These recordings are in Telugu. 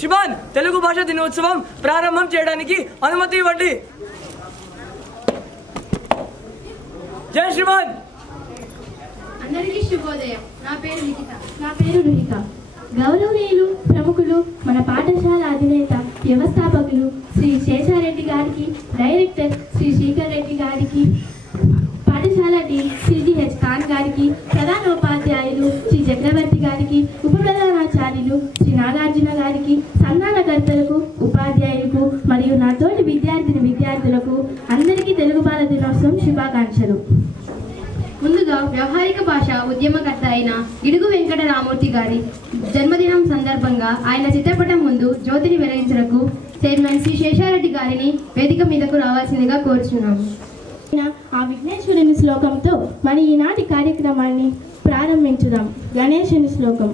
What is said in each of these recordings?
శివాన్, తెలుగు భాషా దినోత్సవం ప్రారంభం చేయడానికి అనుమతి ఇవ్వండి. జై శివాన్. అందరికీ శుభోదయం. నా పేరు రుహిత. గౌరవనీయులు, ప్రముఖులు, మన పాఠశాల అధినేత, వ్యవస్థాపకులు శ్రీ శేషారెడ్డి గారికి, డైరెక్టర్ శ్రీ శ్రీకర్ రెడ్డి గారికి, పాఠశాల డీన్ సిజిహెచ్ ఖాన్ గారికి, ప్రధానోపాధ్యాయులు శ్రీ చక్రవర్తి గారికి, ఉప ప్రధానాచార్యులు శ్రీ నాగార్జున గారికి, సంధానకర్తలకు, ఉపాధ్యాయులకు మరియు నా తోటి విద్యార్థులకు అందరికీ తెలుగు బాల దినోత్సవం శుభాకాంక్షలు. ముందుగా వ్యవహారిక భాష ఉద్యమకర్త అయిన గిడుగు వెంకట రామూర్తి గారి జన్మదినం సందర్భంగా ఆయన చిత్రపటం ముందు జ్యోతిని వెలిగించడానికి చైర్మన్ శ్రీ శేషారెడ్డి గారిని వేదిక మీదకు రావాల్సిందిగా కోరుచున్నాము. ఆ విఘ్నేశ్వరుని శ్లోకంతో మన ఈనాటి కార్యక్రమాన్ని ప్రారంభించుదాం. గణేశుని శ్లోకం.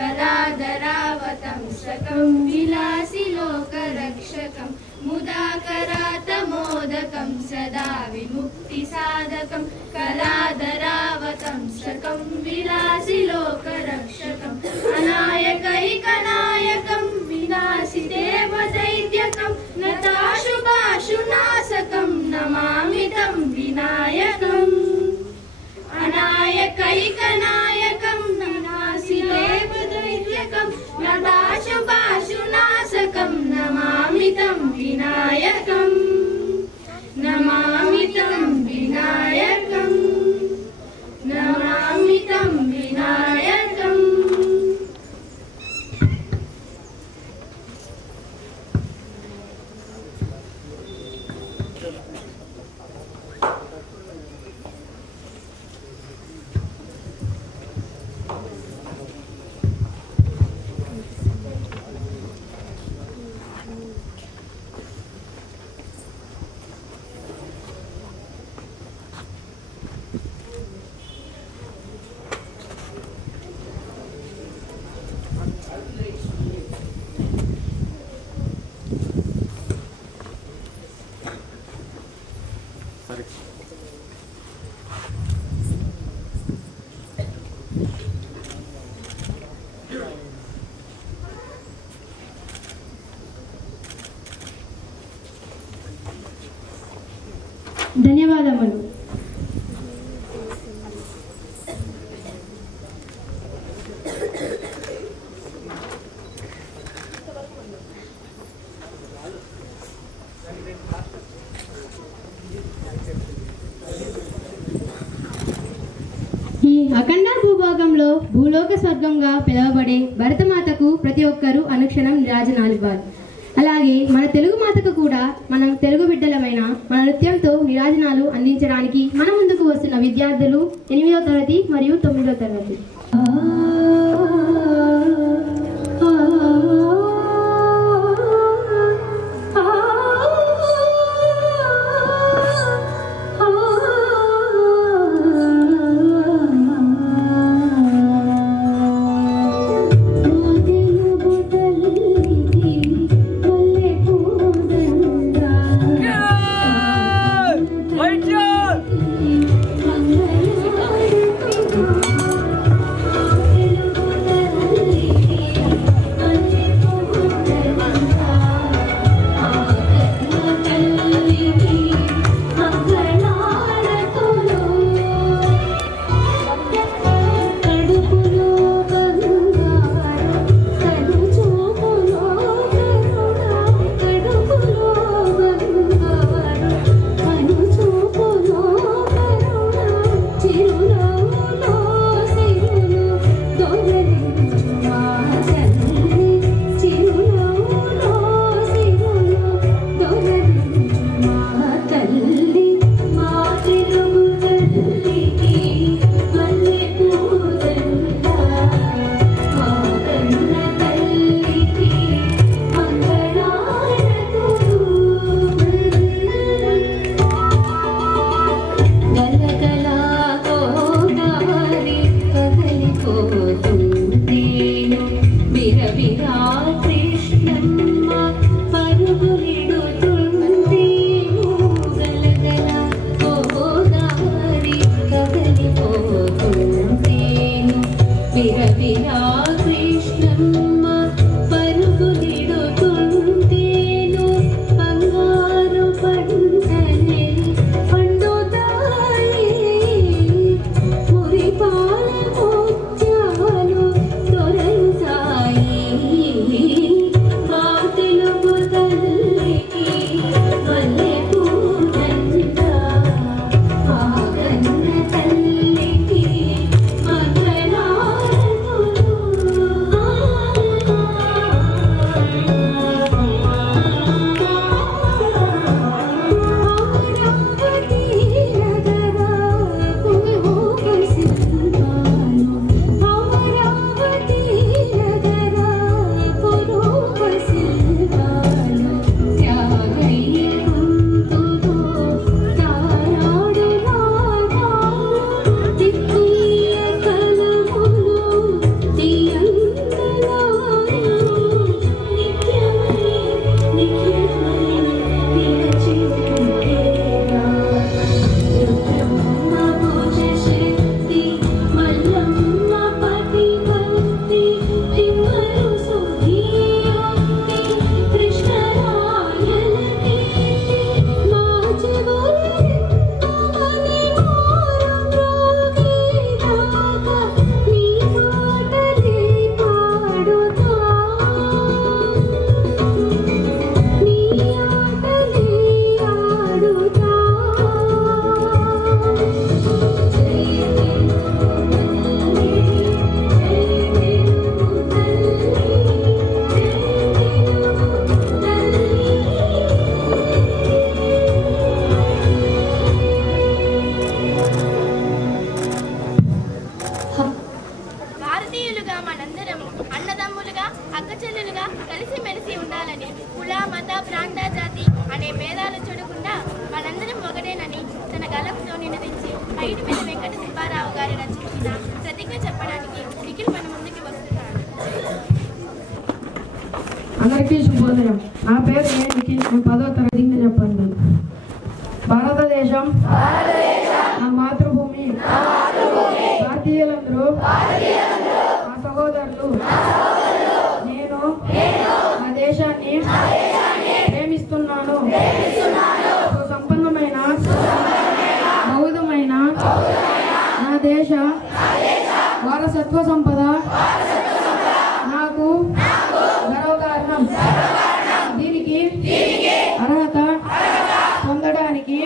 కళాధరావతం శకం విలాసి లోకరక్షకం ముదాకరాతమోదకం సదా విముక్తి సాధకం కళాధరావతం శకం విలాసి లోకరక్షకం అనాయకైకనాయకం వినాశి దేవదైత్యకం నతాశుభాశునాశకం నమామితం వినాయకం అనాయకైకనాయకం వినాశి దేవదైత్యకం నతాశుభాశునాశకం నమామితం వినాయకం నమామితం వినాయకం నమామితం వినాయకం. ధన్యవాదములు. ఈ అఖండ భూభాగంలో భూలోక స్వర్గంగా పిలువబడే భరతమాతకు ప్రతి ఒక్కరూ అనుక్షణం నీరాజనాలివ్వాలి. అలాగే మన తెలుగు మాతకు కూడా మనం తెలుగు బిడ్డలమైన మన నృత్యంతో నీరాజనాలు అందించడానికి మన ముందుకు వస్తున్న విద్యార్థులు 8వ తరగతి మరియు 9వ తరగతి. వైద్య గలంతో నినదించి పైడిపల్లి వెంకట సుబ్బారావు గారు రచించిన ప్రతిజ్ఞ చెప్పడానికి నిఖిల్ మన ముందుకు వస్తున్నారు. అందరికీ శుభోదయం. నా పేరు నిఖిల్. నేను 10వ తరగతి చెప్పండి. భారతదేశం నా మాతృభూమి. భారతీయులందరూ నా సహోదరులు. నేను నా దేశాన్ని ప్రేమిస్తున్నాను. సంపన్నమైన బౌద్ధమైన నా దేశ వారసత్వ సంపద నాకు గర్వకారణం. దీనికి అర్హత పొందడానికి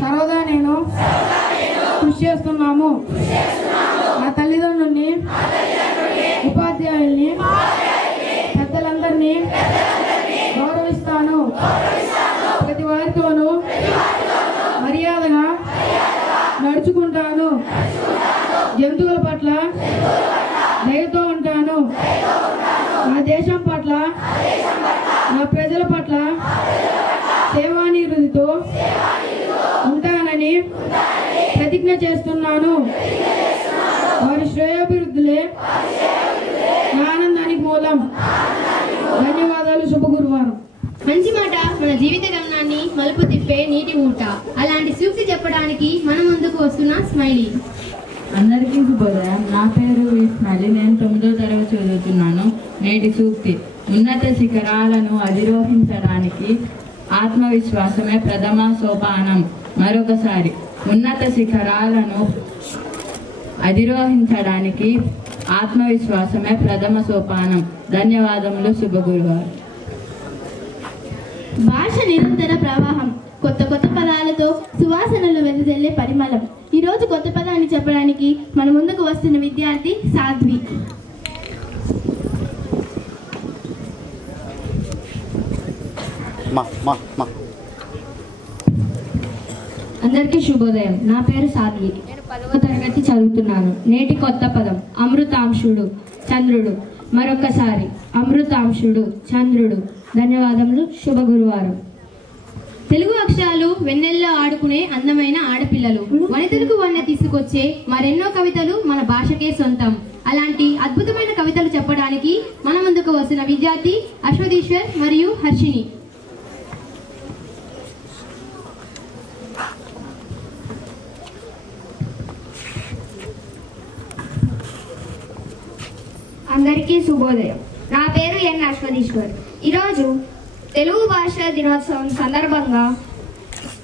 సర్వదా నేను కృషి చేస్తున్నాము. నా తల్లిదండ్రుల్ని, ఉపాధ్యాయుల్ని, పెద్దలందరినీ గౌరవిస్తాను. ప్రతి వారితోనూ మర్యాదగా నడుచుకుంటాను. జంతువుల పట్ల దయతో ఉంటాను. నా దేశం పట్ల, నా ప్రజల పట్ల సేవానివృత్తితో ఉంటానని ప్రతిజ్ఞ చేస్తున్నాను. వారి శ్రేయోభివృద్ధులే నా ఆనందానికి మూలం. ధన్యవాదాలు. శుభ గురువారం. మంచి మాట మన జీవిత గమనాన్ని మలుపు తిప్పే నీటి ఊట. అలాంటి సూక్తి చెప్పడానికి మన ముందుకు వస్తున్న స్మైలీ. అందరికీ శుభోదయం. నా పేరు స్మైలీ. నేను 9వ తరగతి చదువుతున్నాను. నేటి సూక్తి: ఉన్నత శిఖరాలను అధిరోహించడానికి ఆత్మవిశ్వాసమే ప్రథమ సోపానం. మరొకసారి, ఉన్నత శిఖరాలను అధిరోహించడానికి ఆత్మవిశ్వాసమే ప్రథమ సోపానం. ధన్యవాదములు. శుభ గురువారం. భాష నిరంతర ప్రవాహం. కొత్త కొత్త పదాలతో సువాసనలు వెదజల్లే పరిమళం. ఈరోజు కొత్త పదాన్ని చెప్పడానికి మన ముందుకు వస్తున్న విద్యార్థి సాధ్వి. అందరికీ శుభోదయం. నా పేరు సాధ్వి. నేను 10వ తరగతి చదువుతున్నాను. నేటి కొత్త పదం అమృతాంశుడు, చంద్రుడు. మరొకసారి, అమృతాంశుడు, చంద్రుడు. ధన్యవాదములు. శుభ గురువారం. తెలుగు అక్షరాలు వెన్నెల్లో ఆడుకునే అందమైన ఆడపిల్లలు. వనితలకు వన్న తీసుకొచ్చే మరెన్నో కవితలు మన భాషకే సొంతం. అలాంటి అద్భుతమైన కవితలు చెప్పడానికి మన ముందుకు వస్తున్న విద్యార్థి అశ్వదీశ్వర్ మరియు హర్షిని. అందరికీ శుభోదయం. నా పేరు ఎన్ అశ్వదీశ్వర్. ఈరోజు తెలుగు భాష దినోత్సవం సందర్భంగా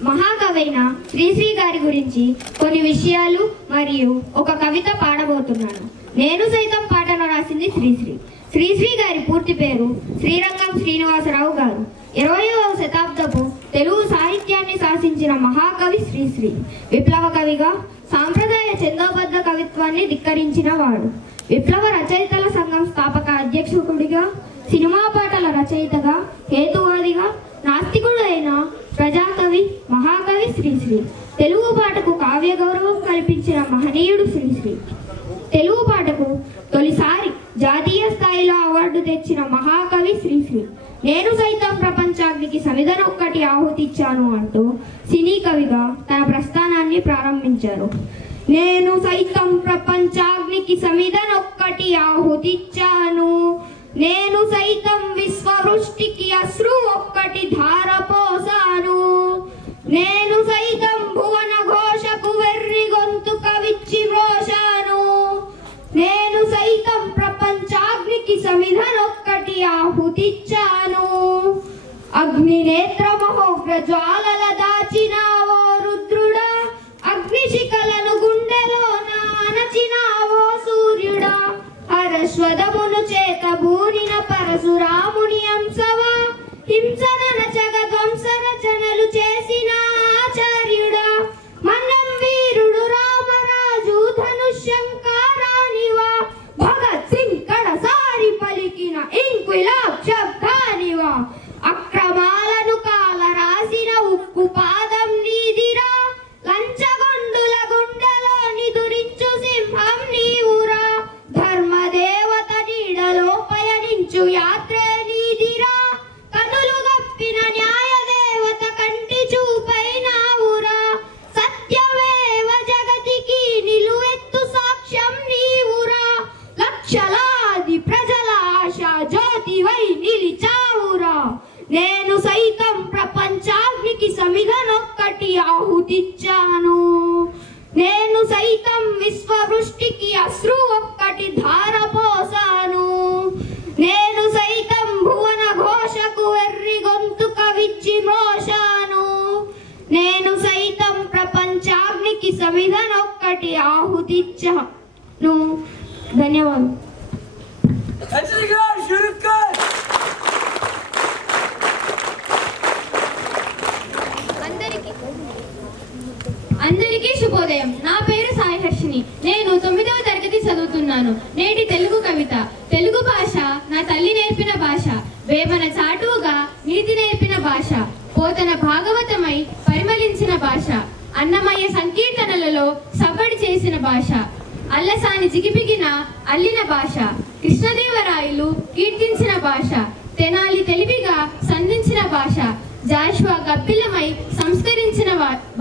మహాకవైన శ్రీశ్రీ గారి గురించి కొన్ని విషయాలు మరియు ఒక కవిత పాడబోతున్నాను. నేను సైతం పాటను రాసింది శ్రీశ్రీ. శ్రీశ్రీ గారి పూర్తి పేరు శ్రీరంగం శ్రీనివాసరావు గారు. 20వ శతాబ్దపు తెలుగు సాహిత్యాన్ని శాసించిన మహాకవి శ్రీశ్రీ. విప్లవ కవిగా సాంప్రదాయ చందోబద్ధ కవిత్వాన్ని ధిక్కరించిన వాడు. విప్లవ రచయితల సంఘం స్థాపక అధ్యక్షుడిగా, సినిమా పాటల రచయితగా, హేతువాదిగా, నాస్తికుడు అయిన ప్రజాకవి, మహాకవి శ్రీశ్రీ. తెలుగు పాటకు కావ్య గౌరవం కల్పించిన మహనీయుడు శ్రీశ్రీ. తెలుగు పాటకు తొలిసారి జాతీయ స్థాయిలో అవార్డు తెచ్చిన మహాకవి శ్రీశ్రీ. నేను సైతం ప్రపంచాగ్నికి సమిధనొక్కటి ఆహుతిచ్చాను అంటూ సినీ కవిగా తన ప్రస్థానాన్ని ప్రారంభించారు. నేను సైతం ప్రపంచాగ్నికి సమిధనొక్కటి ఆహుతిచ్చాను, నేను సైతం విశ్వవృష్టికి అశ్రు ఒక్కటి ధారపోసాను, నేను సైతం భువన ఘోషకు వెర్రి గొంతు కవిచ్చి మ్రోశాను, నేను సైతం ప్రపంచాగ్నికి సమిధనొక్కటి ఆహుతిచ్చాను. అగ్ని నేత్ర మహోగ్ర జ్వాలల దాచినావో రుద్రుడా, అగ్నిశిఖలను గుండెలోన అణచినావో సూర్యుడా, హరస్వదమును చేత బూనిన పరశురాముని అంశవా, హింసన జగధ్వంస రచనలు చేసిన ఆచార్యుడా, మనం వీరుడు రామరాజు ధనుష్యంకారానివా, భగత్ సింగ్ కడసారి పలికిన ఇంక్విలాబ్ శబ్దానివా, అక్రమాలను కాల రాసిన ఉక్కు పాదం నీదిరా, లంచగొండుల గుండెలోని దురించు సింహం నీవురా, ధర్మదేవత నీడలో పయనించు యాత్రే నీదిరా, కనులు గప్పిన న్యాయ దేవత కంటి చూపైనావురా, ఒక్కటి ఆహుతిచ్చాను. నేను సైతం విశ్వవృష్టికి అశ్రు ఒక్కటి ధారపోసాను. నేను సైతం భువన ఘోషకు వెర్రి గొంతుక విచ్చి మోశాను. నేను సైతం ప్రపంచాగ్నికి సమిధనొక్కటి ఆహుతిచ్చాను. ధన్యవాదాలు. అందరికీ శుభోదయం. నా పేరు సాయి హర్షిని. నేను 9వ తరగతి చదువుతున్నాను. నేటి తెలుగు కవిత. తెలుగు భాష నా తల్లి నేర్పిన భాష, వేమన చాటువుగా నీతి నేర్పిన భాష, పోతన భాగవతమై పరిమళించిన భాష, అన్నమయ్య సంకీర్తనలలో సవ్వడి చేసిన భాష, అల్లసాని జిగిపిగిన అల్లిన భాష, కృష్ణదేవరాయలు కీర్తించిన భాష, తెనాలి తెలివిగా సంధించిన భాష, జాషువా గబ్బిలమై సంస్కరించిన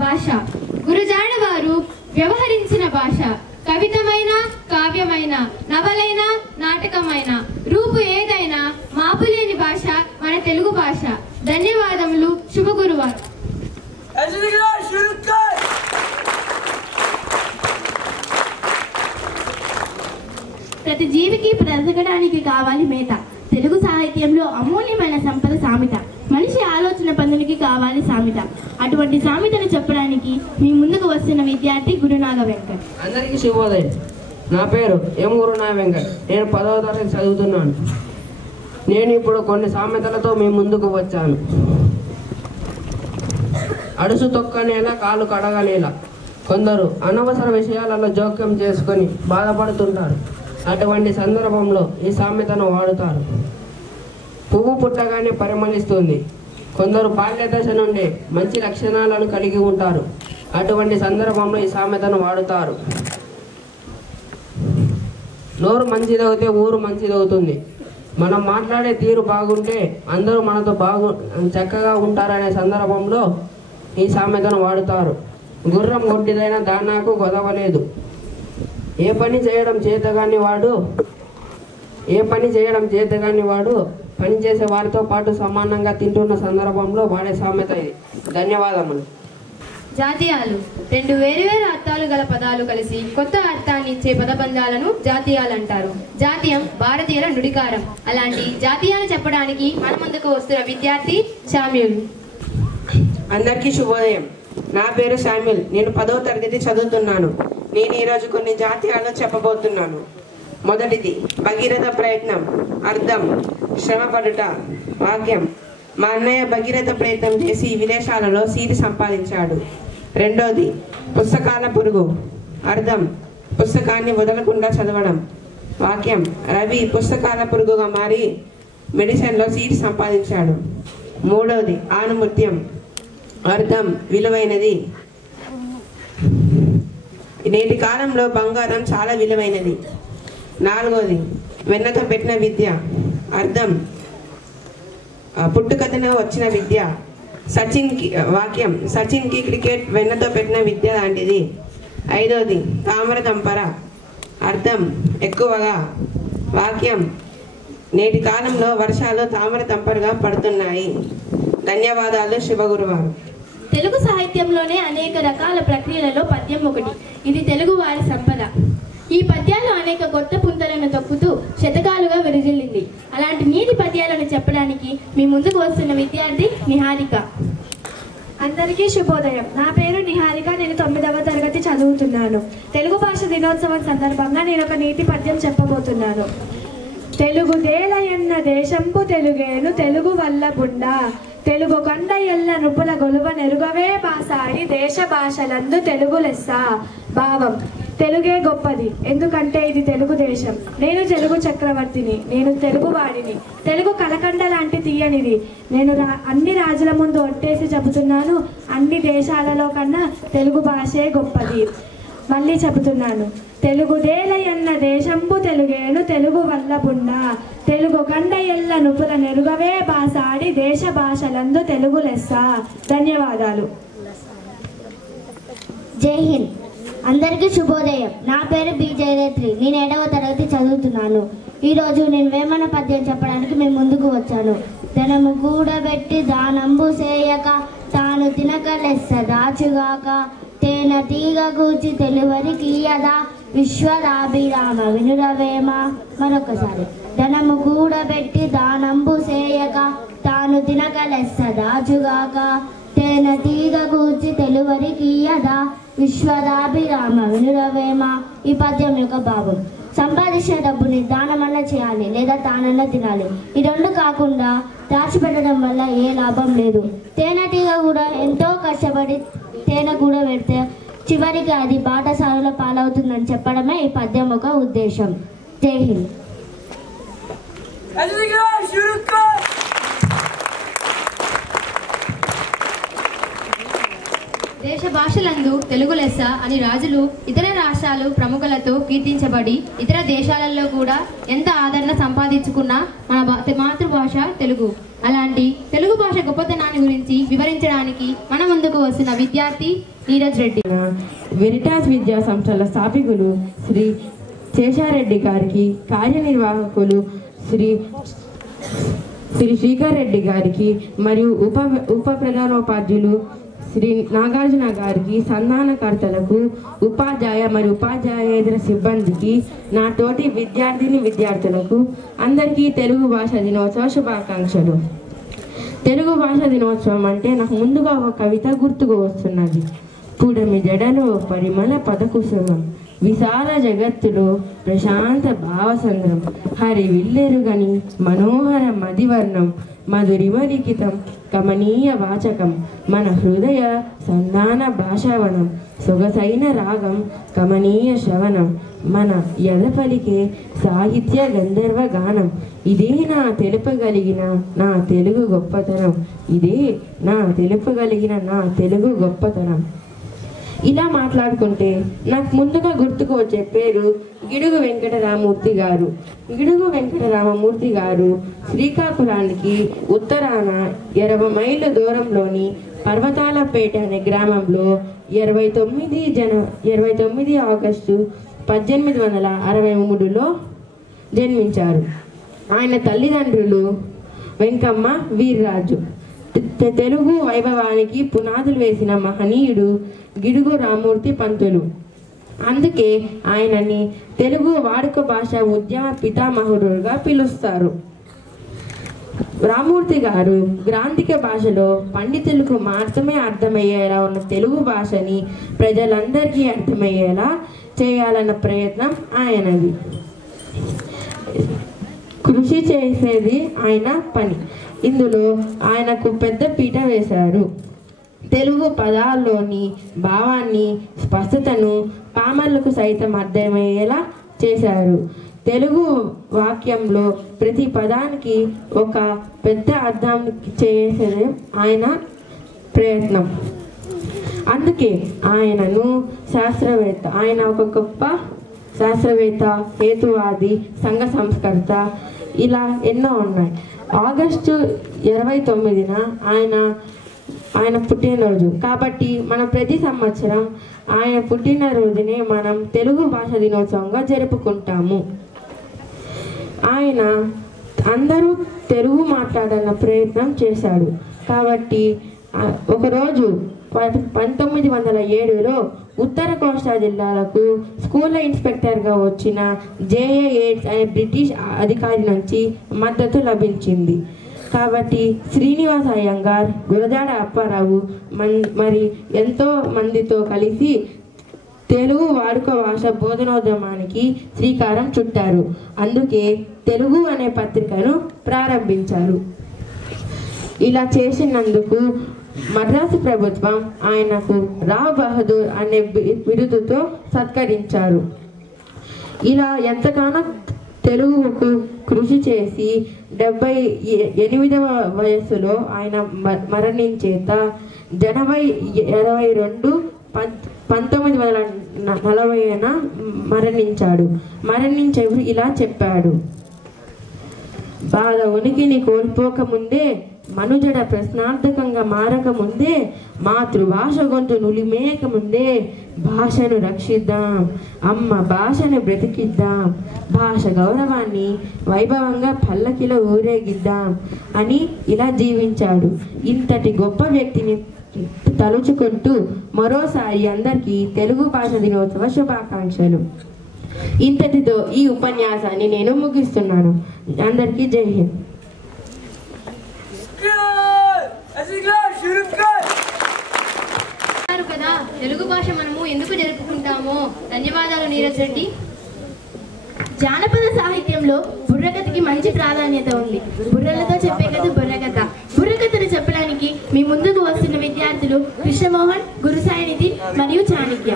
భాష, గురజాడవారు వ్యవహరించిన భాష, కవితమైన కావ్యమైన నవలైన నాటకమైన రూపు ఏదైనా మాపులేని భాష మన తెలుగు భాష. ధన్యవాదములు. శుభ గురువారం. ప్రతి జీవికి బ్రతకడానికి కావాలి మేత. తెలుగు సాహిత్యంలో అమూల్యమైన సంపద సామెత. మనిషి ఆలోచన పనునికి కావాలి సామెత. అటువంటి సామెతను చెప్పడానికి మీ ముందుకు వస్తున్న విద్యార్థి గురునాగ వెంకట్. అందరికీ శుభోదయం. నా పేరు ఎం గురునాగ వెంకట్. నేను 10వ తరగతి చదువుతున్నాను. నేను ఇప్పుడు కొన్ని సామెతలతో మీ ముందుకు వచ్చాను. అడుసు తొక్కనేలా కాలు కడగనేలా. కొందరు అనవసర విషయాలలో జోక్యం చేసుకొని బాధపడుతుంటారు. అటువంటి సందర్భంలో ఈ సామెతను వాడుతారు. పువ్వు పుట్టగానే పరిమళిస్తుంది. కొందరు బాల్య దశ నుండి మంచి లక్షణాలను కలిగి ఉంటారు. అటువంటి సందర్భంలో ఈ సామెతను వాడుతారు. నోరు మంచిదవుతే ఊరు మంచిదవుతుంది. మనం మాట్లాడే తీరు బాగుంటే అందరూ మనతో చక్కగా ఉంటారనే సందర్భంలో ఈ సామెతను వాడుతారు. గుర్రం గొడ్డిదైన దానాకు గొదవలేదు. ఏ పని చేయడం చేతగాని వాడు పని చేసే వారితో పాటు సమానంగా తింటున్న సందర్భంలో వాడే సామెత ఇది. ధన్యవాదములు. జాతీయాలు. రెండు వేరువేరు అర్థాలు గల పదాలు కలిసి కొత్త అర్థాన్ని ఇచ్చే పదబంధాలను జాతీయాలంటారు. జాతీయం భారతీయుల నుడికారం. అలాంటి జాతీయాలు చెప్పడానికి మన ముందుకు వస్తున్న విద్యార్థి శామ్యూల్. అందరికీ శుభోదయం. నా పేరు శామ్యూల్. నేను 10వ తరగతి చదువుతున్నాను. నేను ఈరోజు కొన్ని జాతీయాలు చెప్పబోతున్నాను. మొదటిది భగీరథ ప్రయత్నం. అర్థం శ్రమపడుట. వాక్యం మా అన్నయ్య భగీరథ ప్రయత్నం చేసి విదేశాలలో సీటు సంపాదించాడు. రెండోది పుస్తకాల పురుగు. అర్థం పుస్తకాన్ని వదలకుండా చదవడం. వాక్యం రవి పుస్తకాల పురుగుగా మారి మెడిసిన్లో సీటు సంపాదించాడు. మూడోది ఆనుమత్యం. అర్థం విలువైనది. నేటి కాలంలో బంగారం చాలా విలువైనది. నాలుగోది వెన్నతో పెట్టిన విద్య. అర్థం పుట్టుకథను వచ్చిన విద్య. వాక్యం సచిన్కి క్రికెట్ వెన్నతో పెట్టిన విద్య లాంటిది. ఐదోది తామర తంపర. అర్థం ఎక్కువగా. వాక్యం నేటి కాలంలో వర్షాలు తామర తంపరగా పడుతున్నాయి. ధన్యవాదాలు. శుభ గురువారం. తెలుగు సాహిత్యంలోనే అనేక రకాల ప్రక్రియలలో పద్యం ఒకటి. ఇది తెలుగు వారి సంపద. ఈ పద్యాలు అనేక కొత్త పుంతలను తొక్కుతూ శతకాలుగా విరజిల్లింది. అలాంటి నీటి పద్యాలను చెప్పడానికి మీ ముందుకు వస్తున్న విద్యార్థి నిహారిక. అందరికీ శుభోదయం. నా పేరు నిహారిక. నేను 9వ తరగతి చదువుతున్నాను. తెలుగు భాష దినోత్సవం సందర్భంగా నేను ఒక నీతి పద్యం చెప్పబోతున్నాను. తెలుగుదేల ఎన్న దేశంపు తెలుగేను తెలుగు వల్ల బుండా తెలుగు కొండ ఎల్ల నృపుల గొలువ నెరుగవే బాసాడి దేశ భాషలందు తెలుగు లెస్స. భావం తెలుగే గొప్పది, ఎందుకంటే ఇది తెలుగు దేశం. నేను తెలుగు చక్రవర్తిని, నేను తెలుగు వాడిని. తెలుగు కలకండ లాంటి తీయనిది. నేను అన్ని రాజుల ముందు ఒట్టేసి చెబుతున్నాను, అన్ని దేశాలలో కన్నా తెలుగు భాషే గొప్పది. మళ్ళీ చెబుతున్నాను, తెలుగుదేల ఎన్న దేశంపు తెలుగేను తెలుగు వల్ల బుండా తెలుగు కండ ఎల్ల నుపుల నెరుగవే బాసాడి దేశ భాషలందు తెలుగు లెస్స. ధన్యవాదాలు. జై హింద్. అందరికీ శుభోదయం. నా పేరు బి జయరేత్రి. నేను 7వ తరగతి చదువుతున్నాను. ఈరోజు నేను వేమన పద్యం చెప్పడానికి మేము ముందుకు వచ్చాను. ధనము కూడబెట్టి దానంబు చేయక తాను తాను తినకలెస్స దాచుగాక తేన తీగ కూర్చి తెలువరికియదా విశ్వదాభిరామ వినురవేమ. మరొకసారి ధనము కూడబెట్టి దానంబు సేయక తాను తినకలెస్స దాచుగాక తేన తీగ కూర్చి తెలువరికియదా విశ్వదాభిరామ వినురవేమ. ఈ పద్యం యొక్క భావం: సంపాదించిన డబ్బుని దానమన్నా చేయాలి లేదా తానన్నా తినాలి. ఈ రెండు కాకుండా దాచిపెట్టడం వల్ల ఏ లాభం లేదు. తేనెటీగ కూడా ఎంతో కష్టపడి తేనె కూడా పెడితే చివరికి అది బాటసారుల పాలవుతుందని చెప్పడమే ఈ పద్యం ఒక ఉద్దేశం. జై హింద్. దేశ భాషలందు తెలుగు లెస్స అని రాజులు ఇతర రాష్ట్రాలు ప్రముఖులతో కీర్తించబడి ఇతర దేశాలలో కూడా ఎంత ఆదరణ సంపాదించుకున్న మన మాతృభాష తెలుగు. అలాంటి తెలుగు భాష గొప్పతనాన్ని గురించి వివరించడానికి మన ముందుకు వస్తున్న విద్యార్థి నీరజ్ రెడ్డి. వెరిటాస్ విద్యా సంస్థల స్థాపికులు శ్రీ శేషారెడ్డి గారికి, కార్యనిర్వాహకులు శ్రీ శ్రీకర్ రెడ్డి గారికి మరియు ఉప ప్రధానోపాధ్యులు శ్రీ నాగార్జున గారికి, సంధానకర్తలకు, ఉపాధ్యాయ మరియు ఉపాధ్యాయేతర సిబ్బందికి, నా తోటి విద్యార్థులకు అందరికీ తెలుగు భాష దినోత్సవ శుభాకాంక్షలు. తెలుగు భాష దినోత్సవం అంటే నాకు ముందుగా ఒక కవిత గుర్తుకు వస్తున్నది. పుడమి జడలో పరిమళ పదకుసుమం, విశాల జగత్తులో ప్రశాంత భావసంద్రం, హరి విల్లెరుగని మనోహర మదివర్ణం, మధురిమలిఖితం కమనీయ వాచకం, మన హృదయ సంధాన భాషావనం, సొగసైన రాగం కమనీయ శ్రవణం, మన ఎదపలికే సాహిత్య గంధర్వ గానం, ఇదే నా తెలుపగలిగిన నా తెలుగు గొప్పతనం, ఇదే నా తెలుపగలిగిన నా తెలుగు గొప్పతనం. ఇలా మాట్లాడుకుంటే నాకు ముందుగా గుర్తుకు వచ్చే పేరు గిడుగు వెంకటరామమూర్తి గారు. గిడుగు వెంకటరామమూర్తి గారు శ్రీకాకుళానికి ఉత్తరాన 20 మైళ్ళ దూరంలోని పర్వతాలపేట అనే గ్రామంలో 29 ఆగస్టు 1863లో జన్మించారు. ఆయన తల్లిదండ్రులు వెంకమ్మ, వీర్రాజు. తెలుగు వైభవానికి పునాదులు వేసిన మహనీయుడు గిడుగు రామమూర్తి పంతులు. అందుకే ఆయనని తెలుగు వాడుక భాష ఉద్యమ పితామహుడుగా పిలుస్తారు. రామమూర్తి గారు గ్రాంధిక భాషలో పండితులకు మాత్రమే అర్థమయ్యేలా ఉన్న తెలుగు భాషని ప్రజలందరికీ అర్థమయ్యేలా చేయాలన్న ప్రయత్నం ఆయనది. కృషి చేసేది ఆయన పని. ఇందులో ఆయనకు పెద్ద పీట వేశారు. తెలుగు పదాల్లోని భావాన్ని, స్పష్టతను పామర్లకు సైతం అర్థమయ్యేలా చేశారు. తెలుగు వాక్యంలో ప్రతి పదానికి ఒక పెద్ద అర్థం చేసేది ఆయన ప్రయత్నం. అందుకే ఆయనను శాస్త్రవేత్త, ఆయన ఒక గొప్ప శాస్త్రవేత్త, హేతువాది, సంఘ సంస్కర్త, ఇలా ఎన్నో ఉన్నాయి. ఆగస్టు 29న ఆయన పుట్టినరోజు కాబట్టి మనం ప్రతి సంవత్సరం ఆయన పుట్టినరోజునే మనం తెలుగు భాష దినోత్సవంగా జరుపుకుంటాము. ఆయన అందరూ తెలుగు మాట్లాడాలన్న ప్రయత్నం చేశాడు. కాబట్టి ఒకరోజు 1907లో ఉత్తర కోస్తా జిల్లాలకు స్కూల్ ఇన్స్పెక్టర్గా వచ్చిన జేఏ ఎయిడ్స్ అనే బ్రిటిష్ అధికారి నుంచి మద్దతు లభించింది. కాబట్టి శ్రీనివాస అయ్యంగార్, గురజాడ అప్పారావు మరి ఎంతో మందితో కలిసి తెలుగు వాడుక భాష బోధనోద్యమానికి శ్రీకారం చుట్టారు. అందుకే తెలుగు అనే పత్రికను ప్రారంభించారు. ఇలా చేసినందుకు మద్రాసు ప్రభుత్వం ఆయనకు రావ్ బహదూర్ అనే బిరుదుతో సత్కరించారు. ఇలా ఎంతగానో తెలుగుకు కృషి చేసి 78వ వయస్సులో ఆయన మరణించేత జనవరి 22, 1940న మరణించాడు. మరణించేప్పుడు ఇలా చెప్పాడు: బాధ ఉనికిని కోల్పోకముందే, మనుజడ ప్రశ్నార్థకంగా మారకముందే, మాతృభాష గొంతు నులిమేయకముందే భాషను రక్షిద్దాం, అమ్మ భాషను బ్రతికిద్దాం, భాష గౌరవాన్ని వైభవంగా పల్లకిలో ఊరేగిద్దాం అని ఇలా జీవించాడు. ఇంతటి గొప్ప వ్యక్తిని తలుచుకుంటూ మరోసారి అందరికీ తెలుగు భాష దినోత్సవ శుభాకాంక్షలు. ఇంతటితో ఈ ఉపన్యాసాన్ని నేను ముగిస్తున్నాను. అందరికీ జై హింద్. కదా తెలుగు భాష మనము ఎందుకు జరుపుకుంటామో. ధన్యవాదాలు నీరజ్ రెడ్డి. జానపద సాహిత్యంలో బుర్రకథకి మంచి ప్రాధాన్యత ఉంది. బుర్రలతో చెప్పే కథ బుర్రకథ. బుర్రకథను చెప్పడానికి మీ ముందుకు వస్తున్న విద్యార్థులు కృష్ణమోహన్, గురుసాయినిధి మరియు చాణక్య.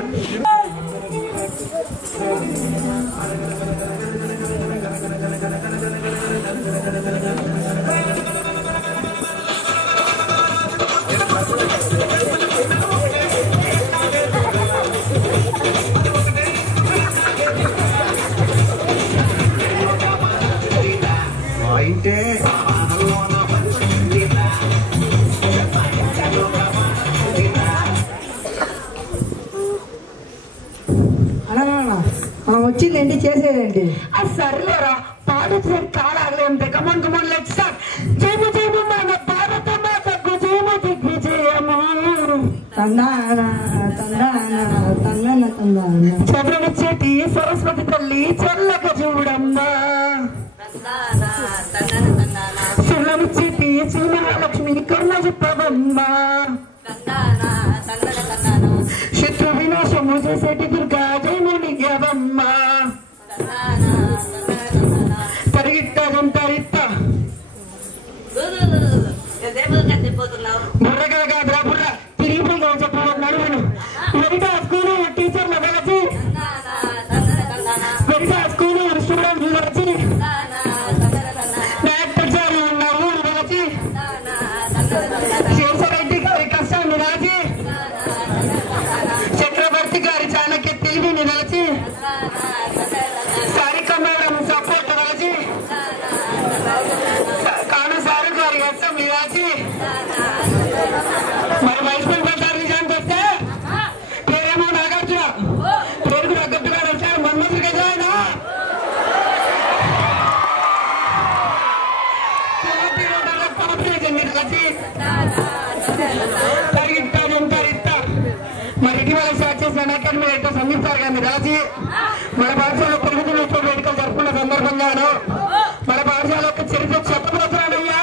వచ్చిందేంటి, చేసేదేంటి? సర్లేరా, పాడుతూ కాలాగలేం. కమాన్ కమాన్, లెట్స్ స్టార్ట్. జయము జయము మన భారత మాతకు జయము దిగ్విజయము. తందాన తందాన తందన తందాన. చదువునిచ్చేటి సరస్వతి తల్లి చల్లగా చూడమ్మా. సుళ్ళనిచ్చేటి శ్రీమహాలక్ష్మి కరుణ చెప్పవమ్మా. శత్రు వినాశము చేసేటి దుర్గా జయముని గవమ్మా. బుర్రగా కాదురా బుర్ర తిరిగిపోయి చెప్పమన్నాడు. వెరిటా స్కూల్ టీచర్లు కలిసి, వెరిటా స్కూల్ స్టూడెంట్లు కలిసి, డాక్టర్ సార్లు ఉన్నారు కలిసి, శేషరెడ్డి గారి కష్టాన్ని రాసి, చక్రవర్తి గారి చాణక్య తెలివిని కలిసి, సారిక మేడం సపోర్ట్ కలిసి, కానుసారు గారి అసెంబ్లీ రాసి, మరి వైస్ ప్రిన్సిపల్ నిజానికి వస్తే పేరేమో నాగార్జున, పేరుకు తగ్గట్టుగా వచ్చాడు మన్మధుడు కదా ఆయన. మరి ఇటీవల స్టార్ట్ చేసిన అకాడమీ డైరెక్టర్ సందీప్ సార్ గారిని రాసి, మన పాఠశాల తెలుగు వేడుకలు జరుపుకున్న సందర్భంగాను మన పాఠశాల యొక్క చరిత్ర చెప్పబోతున్నానయ్యా.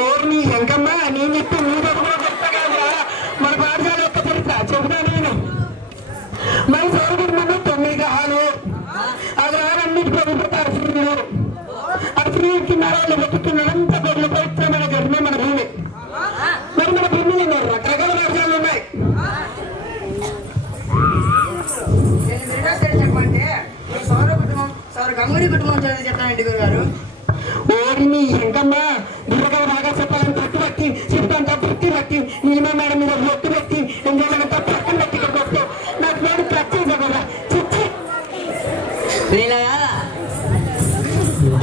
ఓర్ని ఎంకమ్మ, నేను చెప్పి నువ్వు కూడా చెప్తా కదా. మన పాఠశాల యొక్క చరిత్ర చెబుతా నేను. మన సౌరకుటుంబంలో 9 గ్రహాలు, ఆ గ్రహాలన్నిటి ప్రభుత్వ అర్చనలు, అర్చన కిన్నారాలు వెతుకుతున్నంత గొడవల పవిత్రమైన గర్భమే మన భూమి. మరి మన భూమిలో రకరకాల వర్గాలు ఉన్నాయి. చెప్పండి, సౌర కుటుంబం, సౌర గంగూరి కుటుంబం చదివి చెప్తానండి గురుగారు. ఓడిని ఎంకమ్మ, బుర్రగా బాగా చెప్పాలని పట్టుబట్టి చెప్తాను. వృత్తి బట్టి నీలిమా మేడం మీద ఒట్టు పెట్టి ఎంజాయ్మెంట్ పక్కన పెట్టి ఇక్కడికి వస్తే నాకు నేను ప్రత్యేక కదా చెప్పి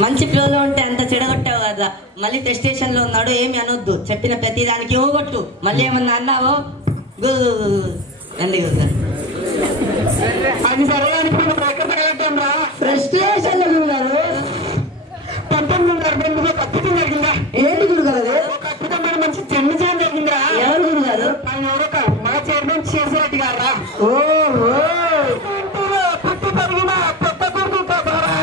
మంచి పిల్లలు ఉంటే అంత చెడగొట్టావు కదా. మళ్ళీ టెస్ట్ స్టేషన్ లో ఉన్నాడు, ఏమి అనొద్దు. చెప్పిన ప్రతి దానికి ఊగొట్టు. మళ్ళీ ఏమన్నా అన్నావో ఎందుకు అది సరే అనుకున్న ఫ్రస్ట్రేషన్ గారు. 1982లో కత్తితం జరిగిందా? ఏంటి గురుగారు? కత్తితం మంచి చెన్ను చేయడం జరిగిందా? ఎవరు గురుగారు? ఆయన ఎవరొక మన చైర్మన్ శేషరెడ్డి గారా. ఓహో, పుట్టి పెరిగిన పెద్ద కొడుకు కదరా.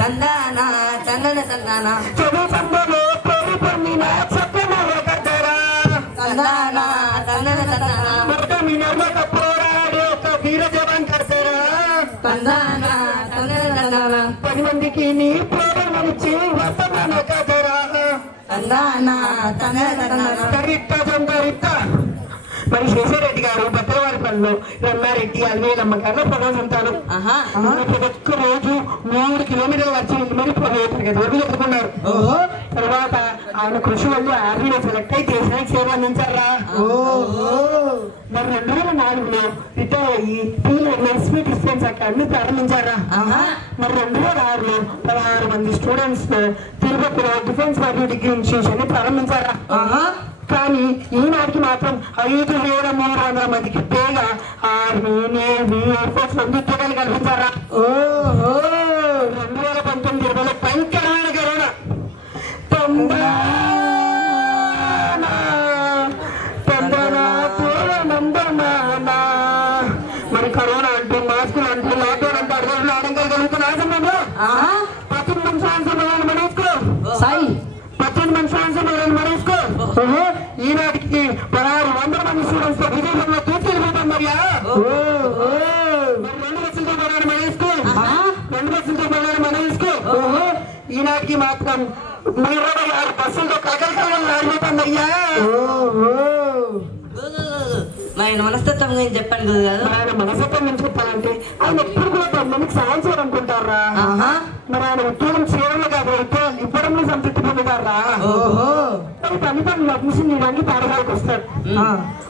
తందానా తందన తందానా చదువు సంబలో పేరు పొందిన సత్యనారాయణ కదరా. తందానా తందన తందానా మొదట మీ నమ్మక పోరాడే ఒక వీర జవాన్ కడతారా. తందానా తందన తందానా 10 మందికి నీ ప్రేరణనిచ్చి వర్తమాన కదరా. తందానా తందన తందానా తరిత్త మరి శేషరెడ్డి గారు బద్దలవారిపల్లిలో రమ్మారెడ్డి అల్వేలమ్మ గారు ప్రధాన సంతానం. ప్రతి ఒక్క రోజు 3 కిలోమీటర్ల వచ్చి మరి వరకు చెప్పుకున్నారు. తర్వాత ఆయన కృషి వల్ల ఆర్మీలో సెలెక్ట్ అయి దేశానికి సేవ అందించారా. మరి 2004లో రిటైర్ అయ్యి ఎస్పీ డిస్టెన్స్ అకాడమీ ప్రారంభించారా. మరి 2006లో 16 మంది స్టూడెంట్స్ తిరుపతిలో డిఫెన్స్ మరియు డిగ్రీ ఇన్స్టిట్యూషన్ ప్రారంభించారా. కానీ ఈనాటికి మాత్రం 5,300 మందికి పైగా ఆర్మీ, నేవీ, ఎయిర్ ఫోర్స్ ఉద్యోగాలు కల్పించారా. 2019-20 పై భయంకరమైన కరోనా. మరి కరోనా అంటూ మాస్కులు అంటూ లాక్డౌన్ అంటూ అడుగులు ఆడంకాలు కలుగుతున్న సమయంలో 18 సంవత్సరాలు మనసుకో సాయి 18 సంవత్సరాలు మనసుకో ఈనాటికి 1600 మంది స్టూడెంట్స్ తో విదేశంలో తీసుకెళ్ళిపోతాం. మరి 2 లక్షలతో పడాలి మనసుకో 2 లక్షలతో పడాలి మనసుకో ఈనాటికి మాత్రం 26 బస్సులతో కలకలకలు ఆడిపోతాం అయ్యా. ఆయన మనస్తత్వం గురించి చెప్పండి గురు గారు. ఆయన మనస్తత్వం గురించి చెప్పాలంటే ఆయన ఎప్పుడు కూడా 10 మందికి సాయం చేయాలనుకుంటారా? మరి ఆయన ఉద్యోగం చేయడంలో కాదు ఇవ్వడంలో సంతృప్తి పొందుతారా? పని పనులు అడ్మిషన్ ఇవ్వడానికి పాఠశాలకు వస్తారు.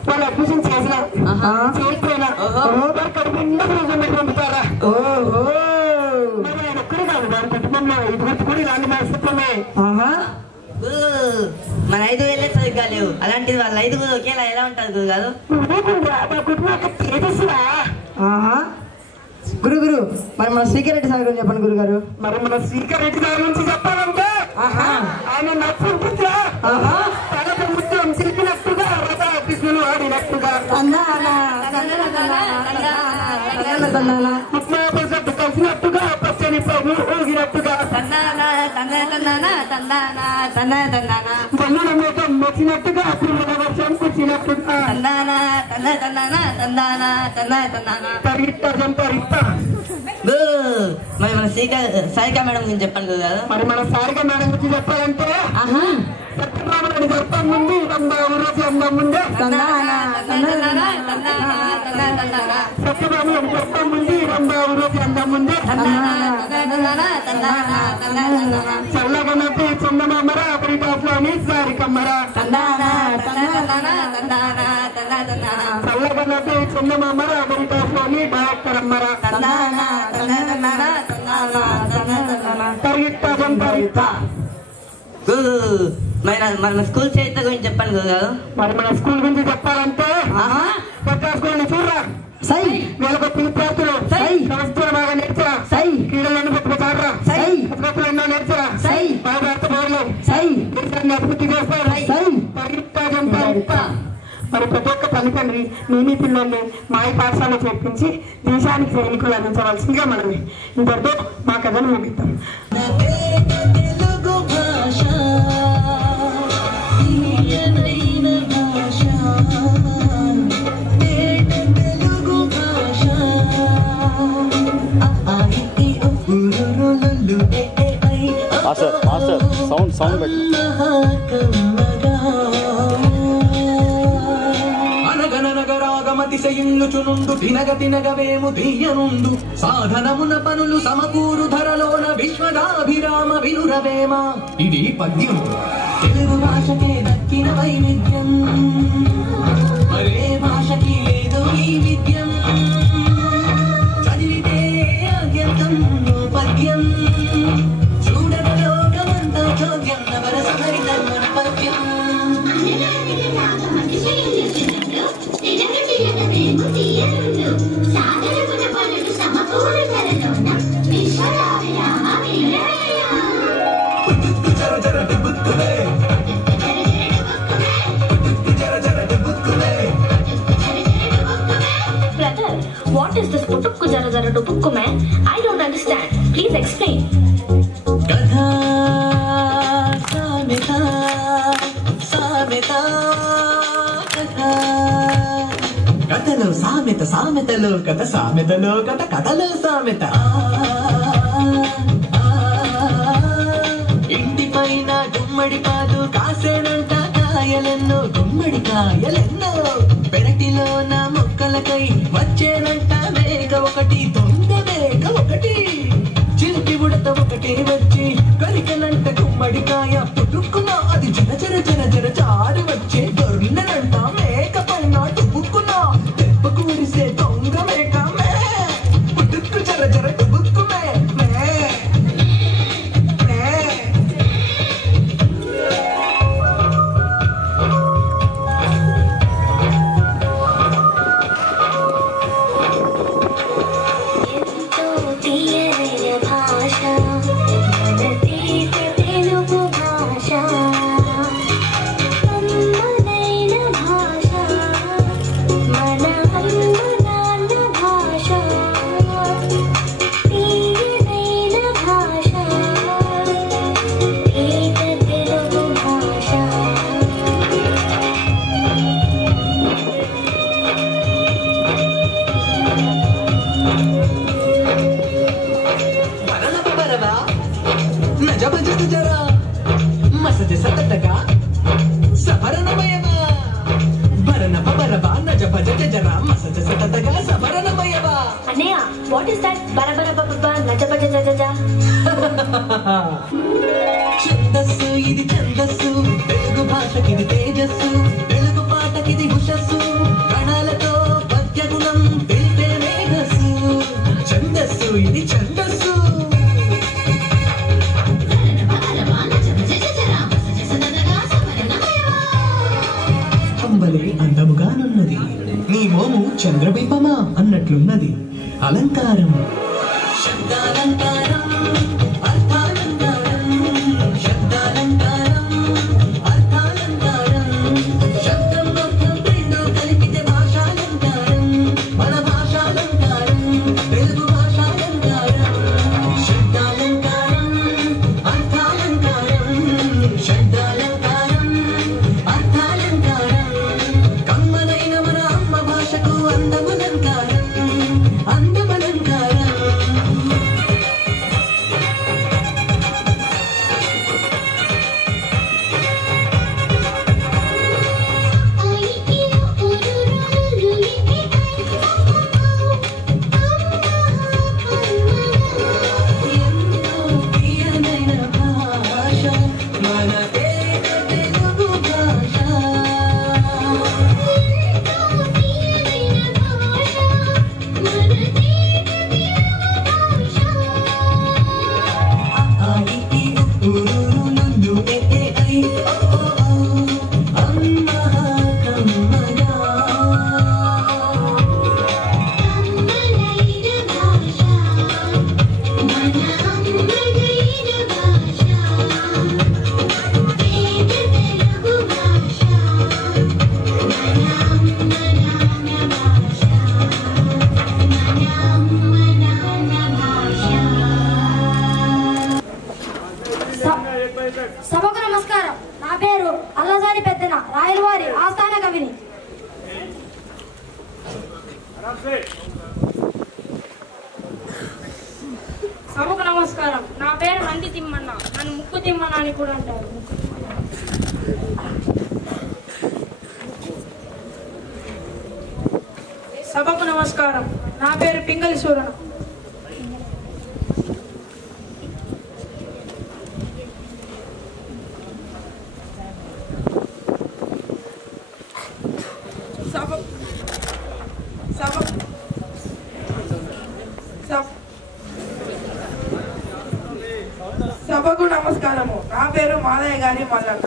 వాళ్ళు అడ్మిషన్ చేసినా చేయకపోయినా వారు కడుపు నిండా భోజనం పెట్టి పంపుతారా? మరి ఆయన ఒక్కడే కాదు వారి కుటుంబంలో 5 కూడా ఇలాంటి మనస్తత్వమే. మన 5,000 సరిగ్గా లేవు, అలాంటిది వాళ్ళ 5 ఒకేలా ఎలా ఉంటారు గురు గారు? గురు మరి మన శ్రీకరెడ్డి సార్ గురించి చెప్పండి గురు గారు. మరి మన శ్రీకరెడ్డి సార్ గురించి చెప్పాలంటే ఆయన నచ్చుంటుందా ముత్యం చిలిపినట్టుగా కృష్ణులు ఆడినట్టుగా కలిసినట్టుగా పచ్చని ప్రభు ఊగినట్టుగా వచ్చినట్టుగా వర్షం కూర్చినట్టుగా మరి మన సాయికా మేడం గురించి చెప్పండి గురు గారు. మరి మన సాయికా మేడం గురించి చెప్పాలంటే సత్యభామని గర్భం ముందు అందం ముందే సత్యభామని గర్భం ముందు అందం ముందే చల్లగా నవ్వి చందమామరా పరిటాఫ్లోని సారికమ్మరా చల్లగా నవ్వి చందమామరా పరిటాఫ్లోని బాక్కరమ్మరా పరిగిట్ట సంపరిత. మన స్కూల్ చరిత్ర గురించి చెప్పండి గురు గారు. మరి మన స్కూల్ గురించి చెప్పాలంటే కొత్త స్కూల్ చూడరా సై వీళ్ళకు విద్యార్థులు సంవత్సరం బాగా నేర్చరా క్రీడలను పెట్టుకుంటారా ఎన్నో నేర్చరా భారత పౌరులు దేశాన్ని అభివృద్ధి చేస్తారు. మరి ప్రతి ఒక్క తల్లిదండ్రి మీ పిల్లల్ని మాయ పాఠశాల చేర్పించి దేశానికి సైనికులు అందించవలసిందిగా మనమే ఇంతటితో మా కథను ముగిద్దాం. మాస్టర్ సౌండ్ పెట్టు. అనగనగరాగమతిశయించునుండు తినగ తినగవేము తీయనుండు సాధనమున పనులు సమకూరు ధరలోన విశ్వదాభిరామ వినురవేమ. ఇది పద్యం. తెలుగు భాషకే దక్కిన వైవిధ్యం, మరే భాషకి లేదు ఈ విద్యం. చదివితే అద్యంతం పద్యం, చూడగ లోకమంతా చోద్యం నవరసహరి ధర్మన పద్యం. What is this putukku jara jara dubukku man? I don't understand. Please explain. Katha samita samita katha. Katalo samita samitalo katha samitalo katha katalo samita. ఇంటి పైన గుమ్మడి కాదు కాసేనంట కాయలెన్నో గుమ్మడి కాయలెన్నో. పెరటిలోన మొక్కలకై వచ్చేనంట మేక ఒకటి దొంగ మేక ఒకటి. చిలిపి ఉడత ఒకటి వచ్చి కరికనంట గుమ్మడికాయ పుట్టుకున్న అది జర జర జర జర చారు వచ్చే దొర్లినంట మేక పైన టుబుక్కున దెబ్బకు ఉరిసే దొంగ మేక మే పుట్టుకు జర జర టుబుక్కు మే మే. తీయని భాష మసజ సతతగా సవరణమయవా భరణప బరబా నజ భజ జరా మసజ సతతగా సవరణమయవా. అన్నయ్య, వాట్ ఇస్ దట్? బరబర బబ నజ భజ జజ. ఛందస్సు ఇది ఛందస్సు, తెలుగు భాషకిది తేజస్సు, తెలుగు పాటకిది హుషస్సు, గణాలతో పద్య గుణం తెలిపే మేధస్సు. ఛందస్సు ఇది ఛందస్సు. అంబలి అందముగానున్నది, నీ మోము చంద్రబింబమా అన్నట్లున్నది. అలంకారం శబ్దాలంకారం అర్థాలంకారం, శబ్దాలంకారం అర్థాలంకారం, శబ్దం మొత్తం రెండు కలిపితే భాషాలంకారం, మన భాషాలంకారం తెలుగు భాషాలంకారం. శబ్దాలంకారం అర్థాలంకారం, శబ్దాలంకారం అర్థాలంకారం, కమ్మనైన మన అమ్మ భాషకు అందములంకారం, అందమలంకారం. సభకు నమస్కారం. నా పేరు అల్లసాని పెద్దన, రాయలవారి ఆస్థాన కవిని. సభకు నమస్కారం. నా పేరు నంది తిమ్మన్న, నన్ను ముక్కు తిమ్మన్న అని కూడా అంటారు. సభకు నమస్కారం. నా పేరు పింగళి సూరణ. సభకు నమస్కారము. నా పేరు మాదయ్య గారి మల్లన్న.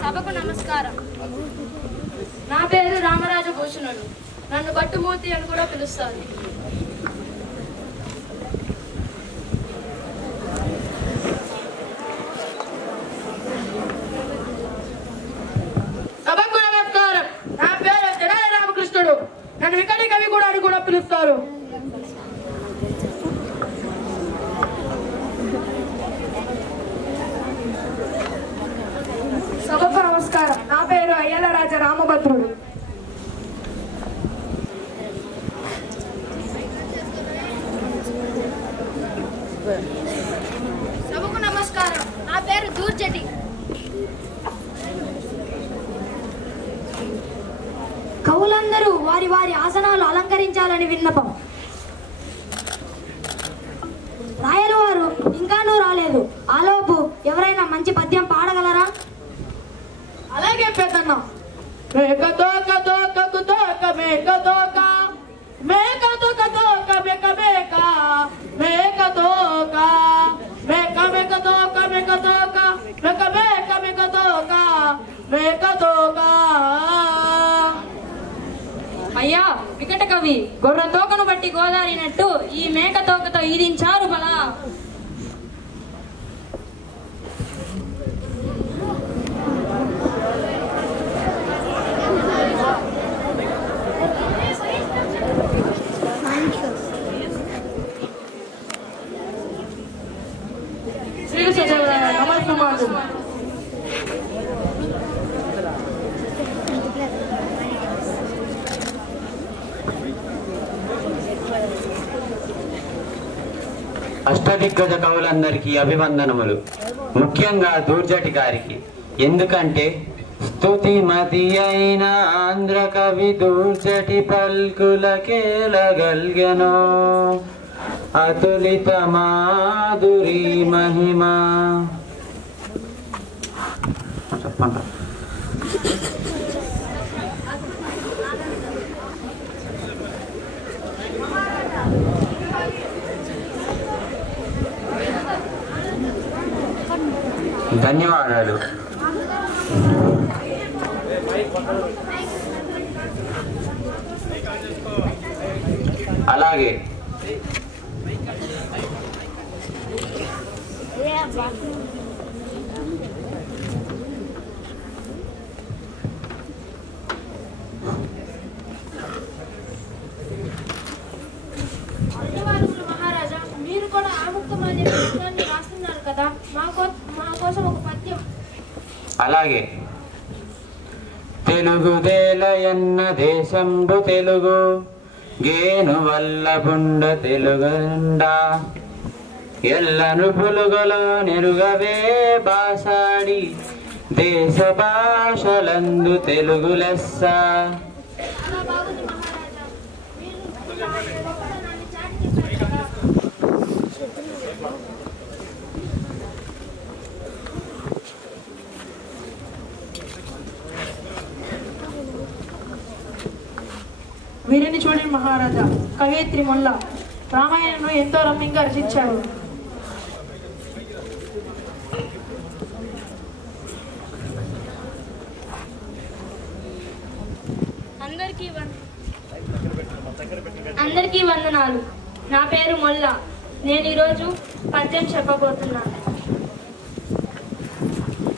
సభకు నమస్కారం. నా పేరు రామరాజభూషణుడు, నన్ను గట్టుమూర్తి అని కూడా పిలుస్తారు. సభకు నమస్కారం. నా పేరు జనాల రామకృష్ణుడు, నన్ను వికటి కవి కూడా అని కూడా పిలుస్తారు. సభకు నమస్కారం. నా పేరు అయ్యల రాజ రామభద్రుడు. సభకు నమస్కారం. నా పేరు దూర్జటి. కవులందరూ వారి వారి ఆసనాలు అలంకరించాలని విన్నపం. రాయలవారు ఇంకానూ రాలేదు. ఆలోపు ఎవరైనా మంచి పద్యం పాడగలరా? అలాగే పెద్దన్న. మేక తోక తోకకు తోక మేక తోక, మేక తోక తోక మేక మేక, మేక తోక మేక మేక తోక మేక తోక, మేక మేక మేక తోక మేక తోక. అయ్యా వికట కవి, గొర్రె తోకను బట్టి గోదారినట్టు ఈ మేక తోకతో ఈదించారు బలా. అష్టదిగ్గజ కవులందరికీ అభివందనములు. ముఖ్యంగా దూర్జటి గారికి. ఎందుకంటే స్తుతిమతి అయిన ఆంధ్ర కవి దూర్జటి పల్కులకేలగల్గెనో అతులిత మాధురి మహిమా. చెప్పండి. ధన్యవాదాలు. అలాగే మహారాజా, మీరు కూడా ఆముక్తమాల్య పద్యాన్ని రాస్తున్నారు కదా, మా కోసం ఒక పద్యం. అలాగే. తెలుగుదేలయన్న దేశంబు తెలుగు గేను వల్లబుండ తెలుగండా ఎల్లను పులుగలో నెరుగవే బాసాడి దేశ భాషలందు తెలుగు లెస్స. వీరిని చూడండి మహారాజా, కవయిత్రి మొల్ల రామాయణను ఎంతో రమ్యంగా రచించాడు. అందరికీ వందనాలు. నా పేరు మొల్ల. నేను ఈరోజు పద్యం చెప్పబోతున్నాను.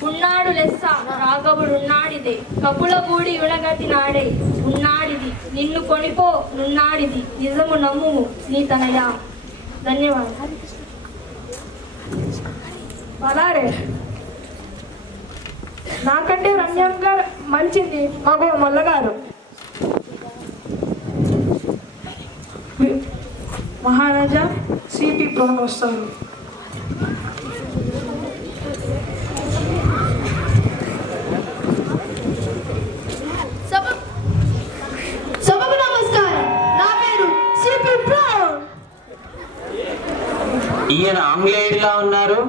ఉన్నాడు లెస్స రాఘవుడున్నాడిదే కపులగూడి ఉడగతి నాడే ఉన్నాడిది నిన్ను కొనిపో నున్నాడిది నిజము నమ్ముము నీ తనయా. ధన్యవాదాలు. అలారే నాకంటే రమ్యంగా మంచింది మగ మొల్లగారు. మహారాజా సిపి ప్రోగ్ వస్తారు. సభకు నమస్కారం. నా పేరు సిపి ప్రోగ్. ఈయన ఆంగ్లేయుడిలా ఉన్నారు.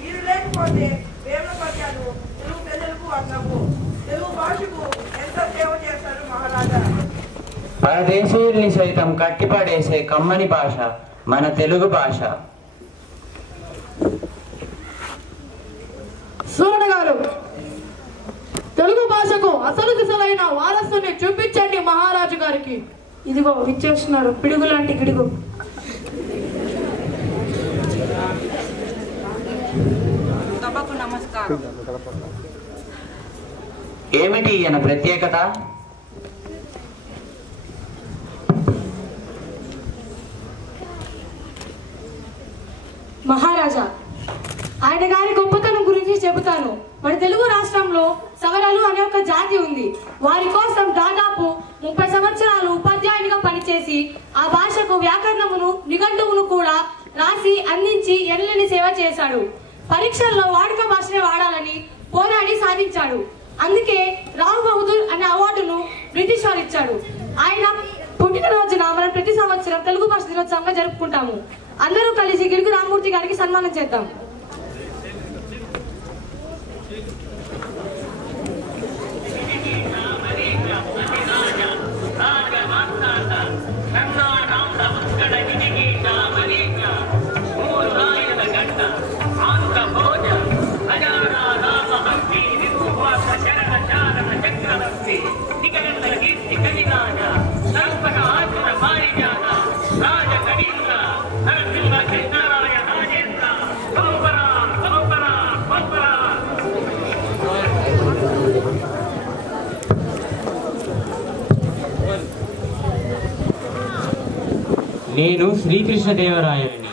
మీరు లేకపోతే వేమన పద్యాలు తెలుగు ప్రజలకు అందవు. తెలుగు భాషకు ఎంత సేవ చేస్తారు మహారాజా. పరదేశీయుల్ని సైతం కట్టిపడేసే కమ్మని భాష మన తెలుగు భాష. సూరణ గారు, తెలుగు భాషకు అసలు దిశలైన వారసుని చూపించండి మహారాజు గారికి. ఇదిగో విచ్చేస్తున్నారు పిడుగు లాంటి గిడుగు. నమస్కారం. ఏమిటి ఈయన ప్రత్యేకత? మహారాజా, ఆయన గారి గొప్పతనం గురించి చెబుతాను. మన తెలుగు రాష్ట్రంలో సవరలు అనే ఒక జాతి ఉంది. వారి కోసం దాదాపు 30 సంవత్సరాలు ఉపాధ్యాయునిగా పనిచేసి ఆ భాషకు వ్యాకరణమును నిఘంటువును కూడా రాసి అందించి ఎనలేని సేవ చేశాడు. పరీక్షల్లో వాడుక భాషనే వాడాలని పోరాడి సాధించాడు. అందుకే రావ్ బహదూర్ అనే అవార్డును బ్రిటిష్ వారు ఇచ్చాడు. ఆయన పుట్టినరోజున మనం ప్రతి సంవత్సరం తెలుగు భాష దినోత్సవంగా జరుపుకుంటాము. అందరూ కలిసి గిడుగు రామమూర్తి గారికి సన్మానం చేద్దాం. నేను శ్రీకృష్ణదేవరాయలని.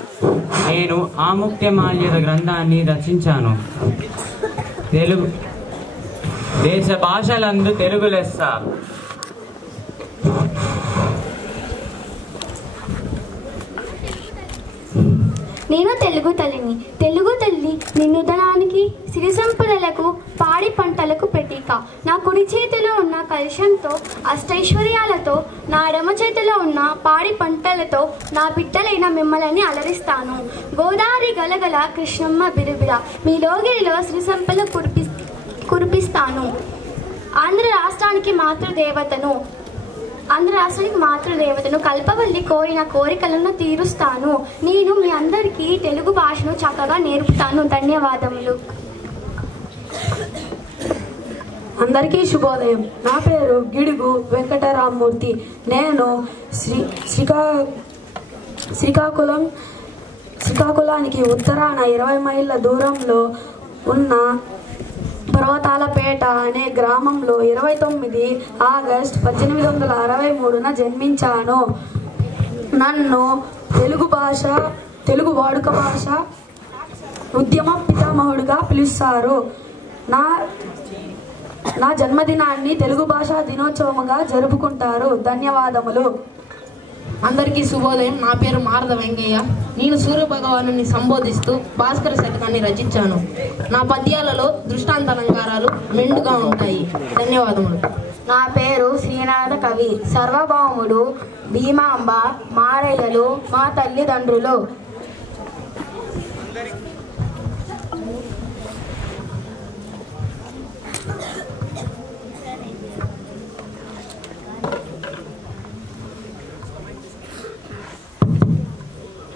నేను ఆముక్తమాల్యద గ్రంథాన్ని రచించాను. తెలుగు దేశ భాషలందు తెలుగు లెస్స. నేను తెలుగు తల్లిని. తెలుగు తల్లి నిన్నుదనానికి, సిరి సంపదలకు, పాడి పంటలకు ప్రతీక. నా కుడి చేతిలో ఉన్న కలశంతో అష్టైశ్వర్యాలతో, నా ఎడమ చేతిలో ఉన్న పాడి పంటలతో నా బిడ్డలైన మిమ్మల్ని అలరిస్తాను. గోదావరి గలగల, కృష్ణమ్మ బిరుబిర, మీ లోగిరిలో సిరి సంపదలు కురిపిస్తాను. ఆంధ్ర రాష్ట్రానికి మాతృదేవతను కల్పవల్లి కోరిన కోరికలను తీరుస్తాను. నేను మీ అందరికీ తెలుగు భాషను చక్కగా నేర్పుతాను. ధన్యవాదములు. అందరికీ శుభోదయం. నా పేరు గిడుగు వెంకటరామమూర్తి. నేను శ్రీకాకుళానికి ఉత్తరాన 20 మైళ్ళ దూరంలో ఉన్న పర్వతాలపేట అనే గ్రామంలో 29 ఆగస్టు 1863 జన్మించాను. నన్ను తెలుగు వాడుక భాష ఉద్యమ పితామహుడిగా పిలుస్తారు. నా జన్మదినాన్ని తెలుగు భాషా దినోత్సవముగా జరుపుకుంటారు. ధన్యవాదములు. అందరికీ శుభోదయం. నా పేరు మారద వెంకయ్య. నేను సూర్య భగవాను సంబోధిస్తూ భాస్కర శతకాన్ని రచించాను. నా పద్యాలలో దృష్టాంతాలంకారాలు మెండుగా ఉంటాయి. ధన్యవాదములు. నా పేరు శ్రీనాథ కవి. సర్వభౌముడు, భీమాంబ, మారయ్యలు మా తల్లిదండ్రులు.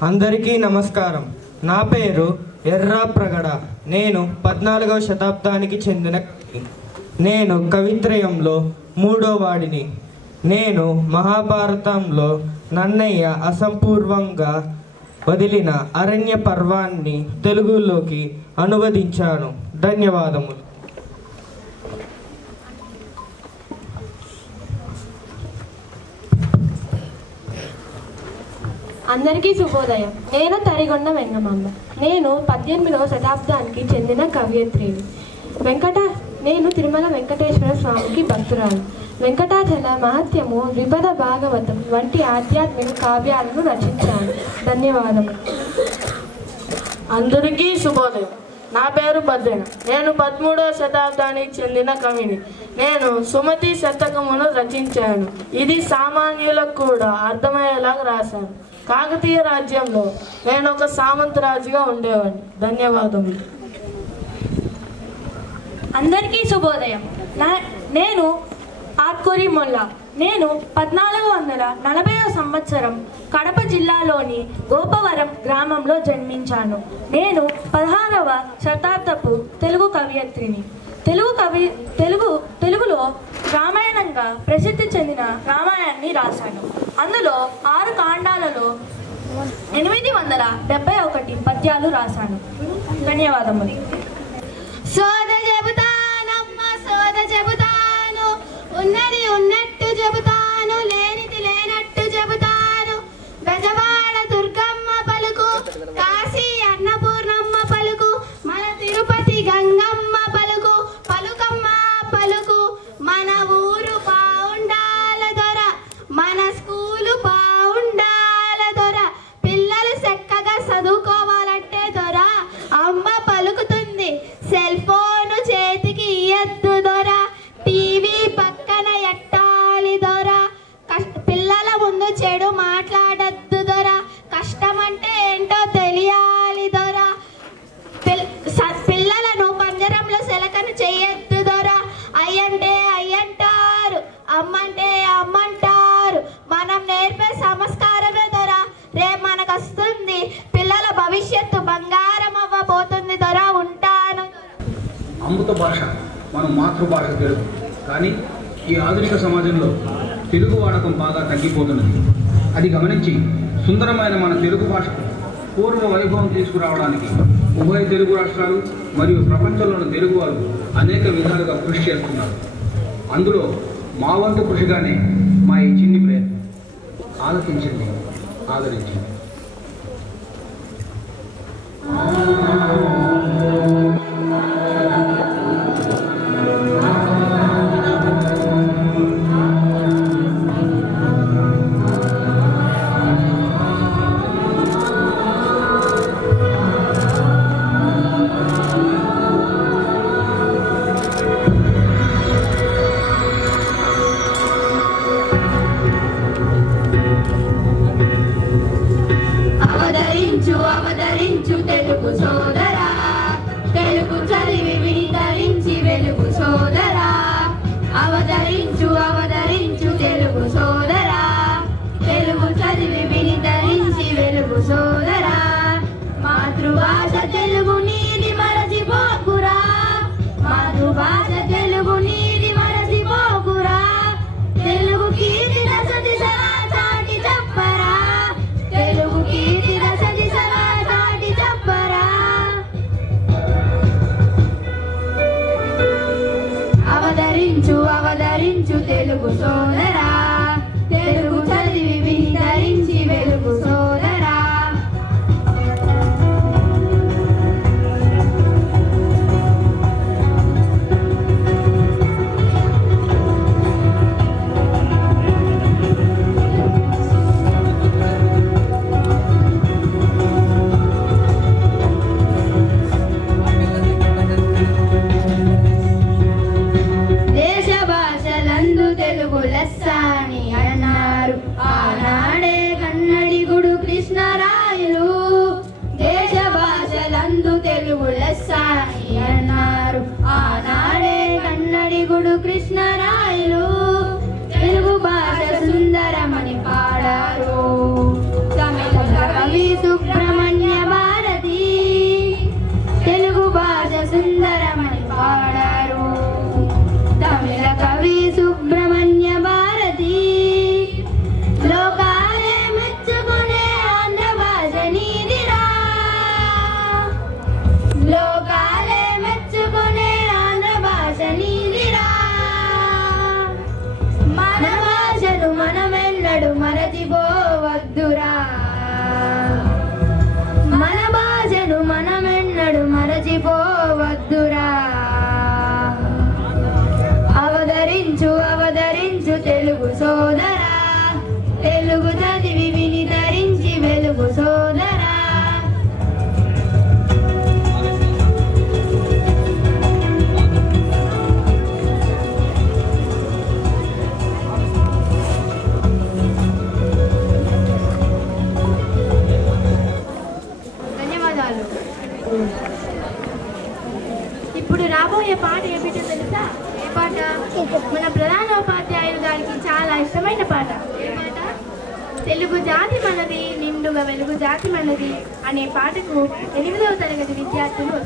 అందరికీ నమస్కారం. నా పేరు ఎర్రా ప్రగడ. నేను 14వ శతాబ్దానికి చెందిన నేను కవిత్రయంలో 3వ వాడిని. నేను మహాభారతంలో నన్నయ్య అసంపూర్వంగా వదిలిన అరణ్య పర్వాన్ని తెలుగులోకి అనువదించాను. ధన్యవాదములు. అందరికీ శుభోదయం. నేను తరిగొండ వెంగమాంబ. నేను 18వ శతాబ్దానికి చెందిన కవయిత్రిని. నేను తిరుమల వెంకటేశ్వర స్వామికి భక్తురాలు. వెంకటాచల మహత్యము, ద్విపద భాగవతం వంటి ఆధ్యాత్మిక కావ్యాలను రచించాను. ధన్యవాదములు. అందరికీ శుభోదయం. నా పేరు భద్రణ. నేను 13వ శతాబ్దానికి చెందిన కవిని. నేను సుమతి శతకమును రచించాను. ఇది సామాన్యులకు కూడా అర్థమయ్యేలాగా రాశాను. కాకతీయ రాజ్యంలో నేను ఒక సామంతరాజుగా ఉండేవాడిని. ధన్యవాదములు. అందరికీ శుభోదయం. నేను ఆత్కూరి మొల్ల. నేను 1440వ సంవత్సరం కడప జిల్లాలోని గోపవరం గ్రామంలో జన్మించాను. నేను 16వ శతాబ్దపు తెలుగు కవయిత్రిని. తెలుగులో రామాయణంగా ప్రసిద్ధి చెందిన రామాయణాన్ని రాశాను. అందులో 6 కాండాలలో 871 పద్యాలు రాశాను. ధన్యవాదములు. సోద చెబుతాను, ఉన్నది ఉన్నట్టు చెబుతాను, లేనిది లేనట్టు చెబుతాను. బెజవాడ దుర్గమ్మ పలుకు, కాశీ అన్నపూర్ణమ్మ పలుకు, మన తిరుపతి గంగమ్మ పలుకు, పలుకమ్మ పలుకు. మన ఊరు బావుండాల దొర, మన స్కూలు బావుండాల దొర. పిల్లలు చక్కగా చదువుకోవాలంటే దొర అమ్మ పలుకుతుంది. సెల్ ఫోను చేతికి ఇయ్యద్దు దొర, టీవీ పక్కన ఎట్టాలి దొర. పిల్లల ముందు చెడు మాట్లాడద్దు దొర, కష్టమంటే ఏంటో తెలియాలి దొర. పిల్లలను పంజరంలో సెలకను చెయ్యొద్దు దొర. అయ్యంటే అయ్యంటారు, అమ్మంటే అమ్మంటారు. మనం నేర్పే సంస్కారమే దొర రేపు మనకు వస్తుంది. పిల్లల భవిష్యత్తు బంగారం అవ్వబోతుంది దొర. ఉంటాను. అమృత భాష మన మాతృభాష తెలుగు. కానీ ఈ ఆధునిక సమాజంలో తెలుగు వాడకం బాగా తగ్గిపోతున్నది. అది గమనించి సుందరమైన మన తెలుగు భాషకు పూర్వ వైభవం తీసుకురావడానికి ఉభయ తెలుగు రాష్ట్రాలు మరియు ప్రపంచంలోని తెలుగు వారు అనేక విధాలుగా కృషి చేస్తున్నారు. అందులో మా వంతు కృషిగానే మా ఈ చిన్ని ప్రయత్నం. ఆలోచించండి, ఆదరించండి. పాట తెలుగు జాతి మనది నిండుగా వెలుగు జాతి మనది అనే పాటకు 8వ తరగతి విద్యార్థులు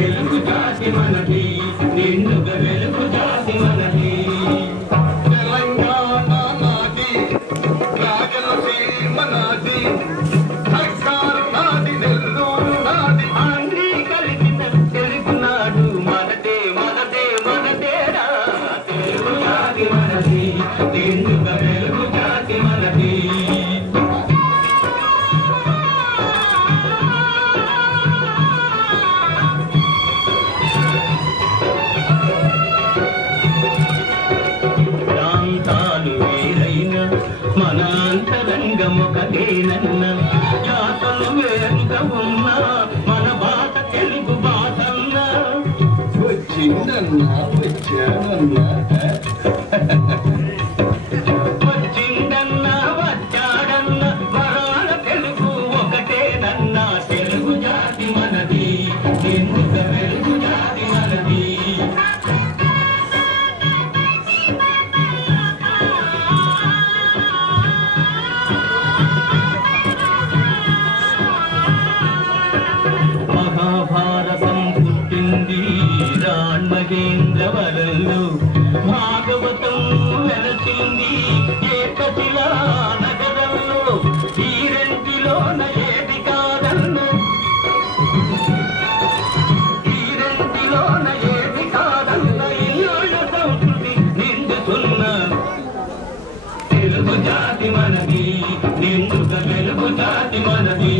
తెలుగు జాతి మనది నిండుగా వెలుగు జాతి మనది తెలంగాణ నాది రాయలసీమ నాది హైదరాబాద్ నాది నెల్లూరు నాది అన్ని కలిసిన తెలుగు నాడు మనదే మనదే మనదేరా తెలుగు జాతి మనది నిండుగా వెలుగు జాతి మనది ఒకటేనన్న జాతలు వేరుగా ఉన్నా మన భాష తెలుగు భాషన్న వచ్చిందన్నా వచ్చానన్నా వచ్చిందన్నా వచ్చాడన్న వరాల తెలుగు ఒకటేనన్నా తెలుగు జాతి మనది ఎందుకు తెలుగు జాతి మనది రాణ్మగేంద్రవరంలో భాగవతం వెలసింది ఏకశిలా నగరంలో ఈ రెంటిలోన ఏది కాదన్న ఈ రెంటిలోన ఏది కాదన్న ఇల్లుల సంస్కృతి నిండుతున్న తెలుగు జాతి మనది నిండుగా తెలుగు జాతి మనది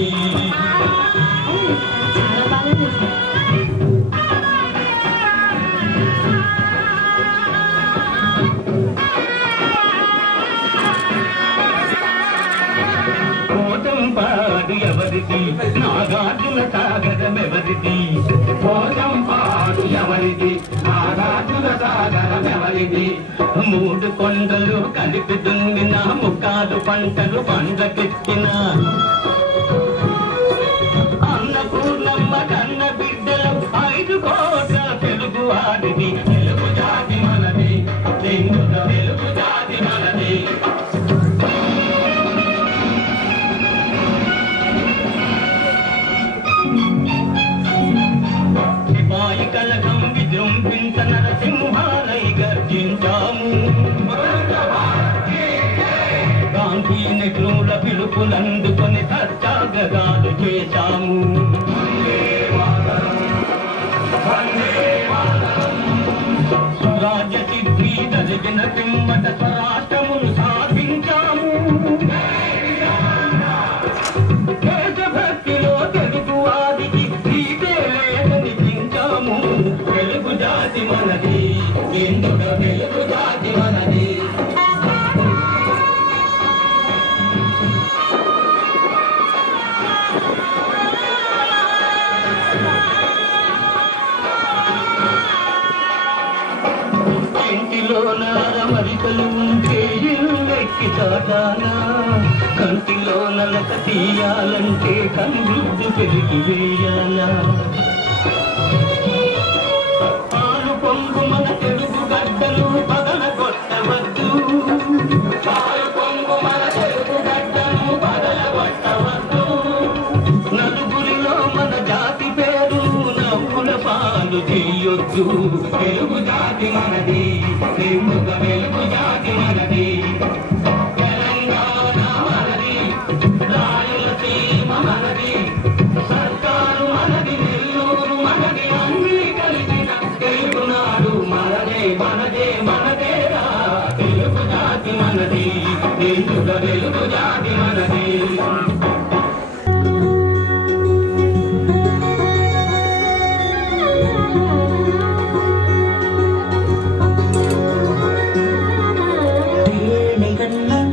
ఎవరిది నాగార్జున సాగరం ఎవరిది భోజం పాడు ఎవరిది నాగార్జున సాగరం ఎవరిది మూడు కొండలు కలిపి దుంగిన ముక్కాలు పంటలు పండ్లకెత్తిన అన్నపూర్ణమ్మ కన్న బిడ్డలు 5 కోట్ల తెలుగు వాడిది తెలుగు జాతి మనది తెలుగు జాతి మనది కలకం విజృంభించ నరసింహాలై గర్జించాము గాంధీ నెహ్రూల పిలుపులందుకొని సత్యాగ్రహాలు చేశాము సురాజ్య సిద్ధి జరిగిన పిమ్మట స్వరాష్ట్రమును సాధించాము దేశభక్తిలో తెలుగు వారికి తెలుగు జాతి మనది ఎందుకు తెలుగు జాతి మనది ఇంటిలోన అమరికలు ఉంటే ఇల్లెక్కి చాటానా కంటిలో నలక తీయాలంటే కనుగుడ్డు పెరిగి వేయాలా పొంగు మన తెలుగు గడ్డలు పగల కొట్టవద్దు పొంగు మన తెలుగు గడ్డలు పగల కొట్టవద్దు నలుగురిలో మన జాతి పేరు నవ్వుల పాలు చేయొద్దు తెలుగు జాతి మనది తెలుగు జాతి మనది తెలంగాణ మనది రాయలసీమ మనది సర్కారు మనది నెల్లూరు మనది అన్ని కలిసిన తెలుగునాడు మనదే మనదే మనదేరా తెలుగు జాతి మనది తెలుగు జాతి మనది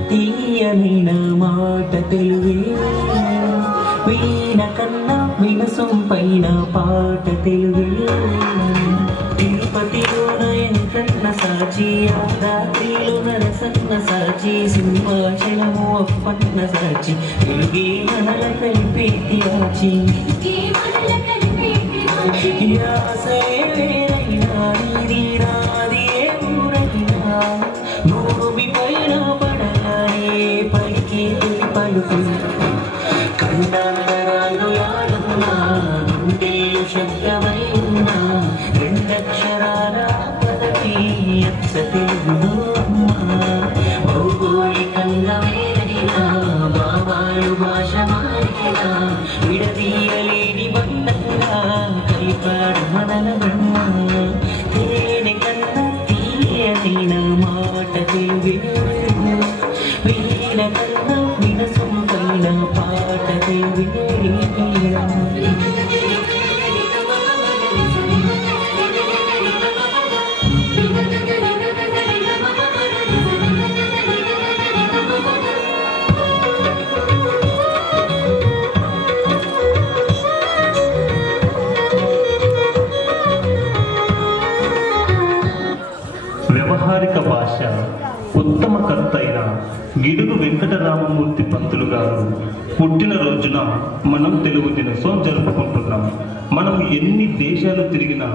తీయనైన మాట తెలుగే వీణ కన్నా వినసం పైన పాట తెలుగే తిరుపతిలోన ఎంకన్న సాచి యాదాద్రిలో నరసన్న సాచి సింహాచలము అప్పన్న సాచి తెలుగే మనల కలిపేటి ఆచి యాసే వేరైనా నీది పాటది వీణ కన్నా వినసొంతైన పాటది వ్యవహారిక భాష ఉత్తమ కర్త అయిన గిడుగు వెంకటరామమూర్తి పంతులు గారు పుట్టినరోజున మనం తెలుగు దినోత్సవం జరుపుకుంటున్నాం. మనం ఎన్ని దేశాలు తిరిగినా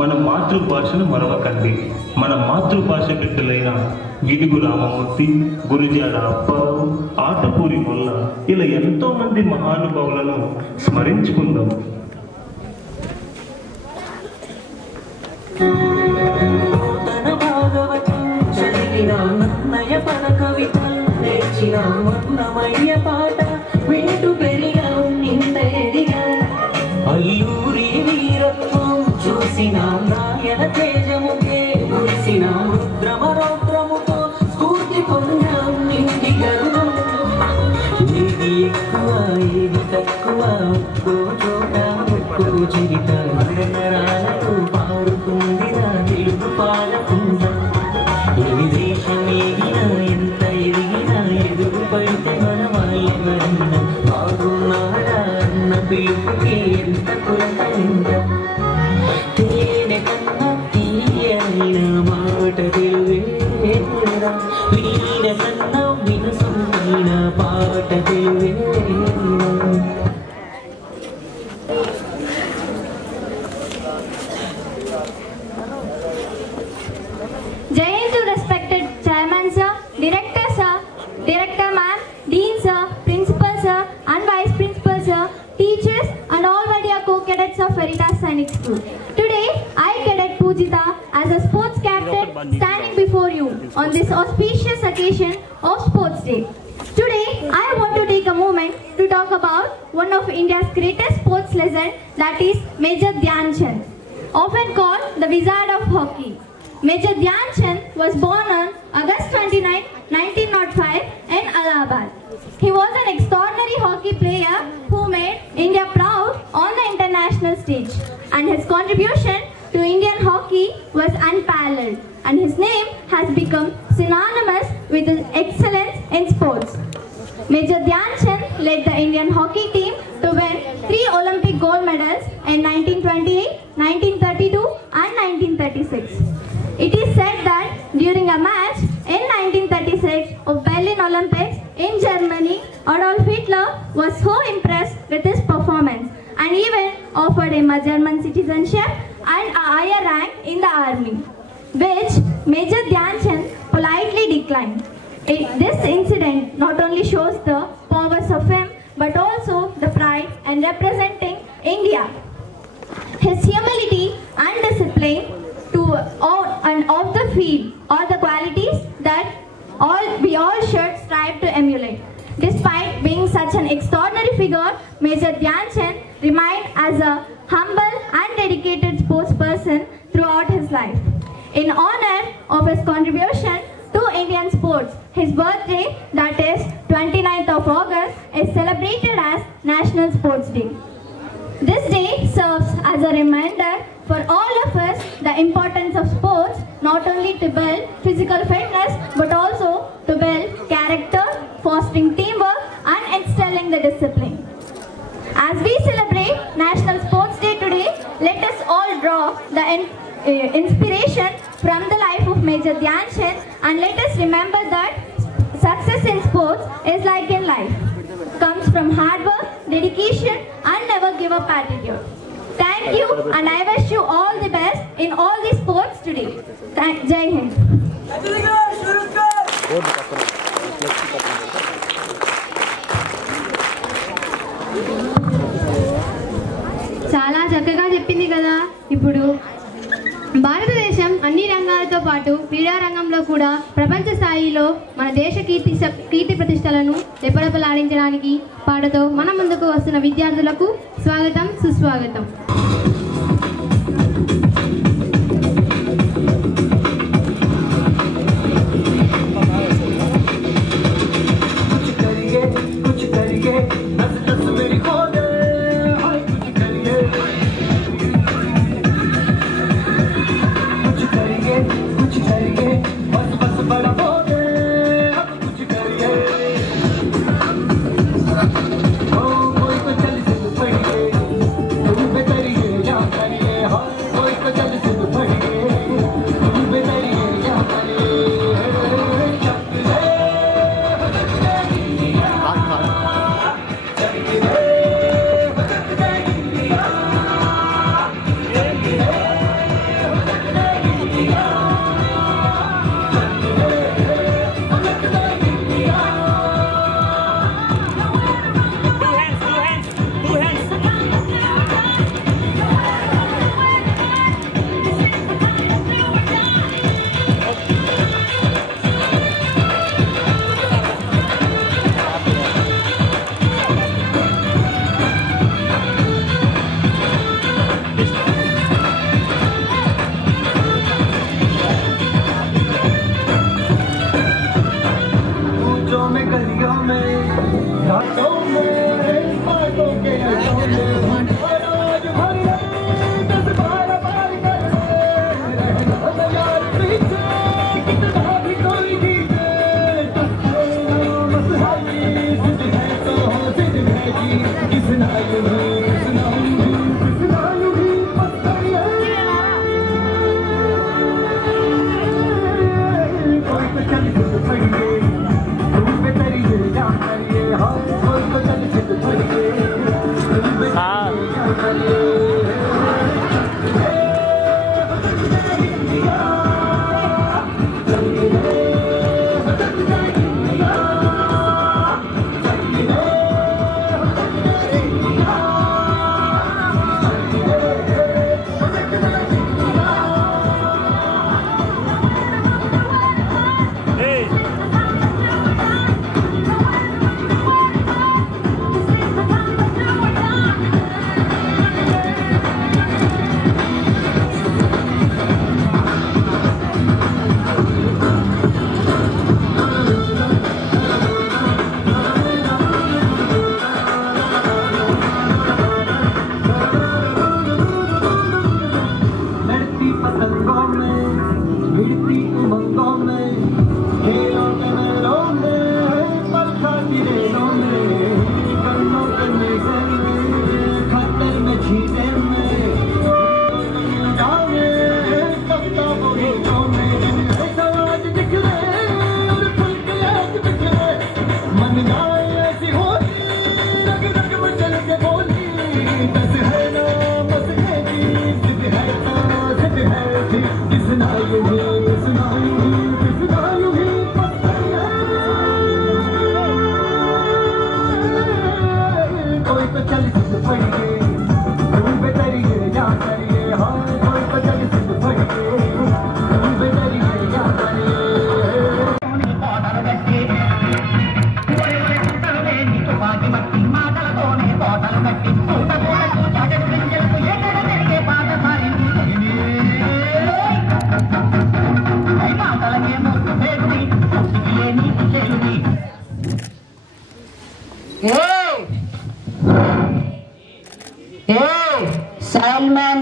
మన మాతృభాషను మరవకండి. మన మాతృభాష బిడ్డలైన గిడుగు రామమూర్తి, గురిజాడ అప్పారావు, ఆటపూరి మొల్ల ఇలా ఎంతో మంది మహానుభావులను స్మరించుకుందాం. నన్నయ పద కవితలు నేర్చిన వర్ణమయ్య పాట వింటూ పెరిగా నింత ఎదిగా అల్లూరి వీరత్వం చూసిన నాయన తేజముకే మురిసిన రుద్రమరౌద్రముతో స్ఫూర్తి పొందాం నిండి గర్వం. ఏది ఎక్కువ ఏది తక్కువ ఒక్కో చోట ఒక్కో జీవిత నరాలకు పారుతుంది నా తెలుగు పాలకుండా. ఏ దేశమేగినా ఎంత ఎదిగినా ఎదురు పడితే మన వాళ్ళెవరన్నా బాగున్నారా అన్న పిలుపుకి ఎంత కొరత ఎంత. తేనె కన్నా తీయైన మాట తెలువేరా, వీణ కన్నా వినసొంతైన పాట తెలువేరా. Jai Hind to respected Chairman Sir, Director Sir, Director Ma'am, Dean Sir, Principal Sir and Vice Principal Sir, teachers and all my dear co-cadets of Veritas Sainik School. Today, I, Cadet Pujita, as a sports captain, standing before you on this auspicious occasion of Sports Day. Today, I want to take a moment to talk about one of India's greatest sports legend, that is Major Dhyan Chand, often called the Wizard of Hockey. Major Dhyan Chand was born on August 29, 1905 in Allahabad. He was an extraordinary hockey player who made India proud on the international stage, and his contribution to Indian hockey was unparalleled, and his name has become synonymous with his excellence in sports. Major Dhyan Chand led the Indian hockey team to win 3 Olympic gold medals in 1928, 1932 and 1936. It is said that during a match in 1936 of Berlin Olympics in Germany, Adolf Hitler was so impressed with his performance and even offered him a German citizenship and a higher rank in the army, which Major Dhyan Chand politely declined. This incident not only shows the powers of him but also the pride in representing India. His humility and discipline to on and off the field are the qualities that we all should strive to emulate. Despite being such an extraordinary figure, Major Dhyan Chand remained as a humble and dedicated sports person throughout his life. In honor of his contribution to Indian sports, his birthday, that is 29th of August, is celebrated as National Sports Day. This day serves as a reminder for all of us the importance of sports, not only to build physical fitness but also to build character, fostering teamwork and instilling the discipline. As we celebrate National Sports Day today, let us all draw the inspiration from the life of Major Dhyan Chand, and let us remember that success in sports is like in life, comes from hard work, dedication and never give up attitude. Thank you, and I wish you all the best in all the sports today. Jai Hind. చాలా చక్కగా చెప్పింది కదా. ఇప్పుడు భారతదేశం అన్ని రంగాలతో పాటు క్రీడా రంగంలో కూడా ప్రపంచ స్థాయిలో మన దేశ కీర్తి ప్రతిష్టలను రెపరెపలాడించడానికి పాటతో మన ముందుకు వస్తున్న విద్యార్థులకు స్వాగతం, సుస్వాగతం.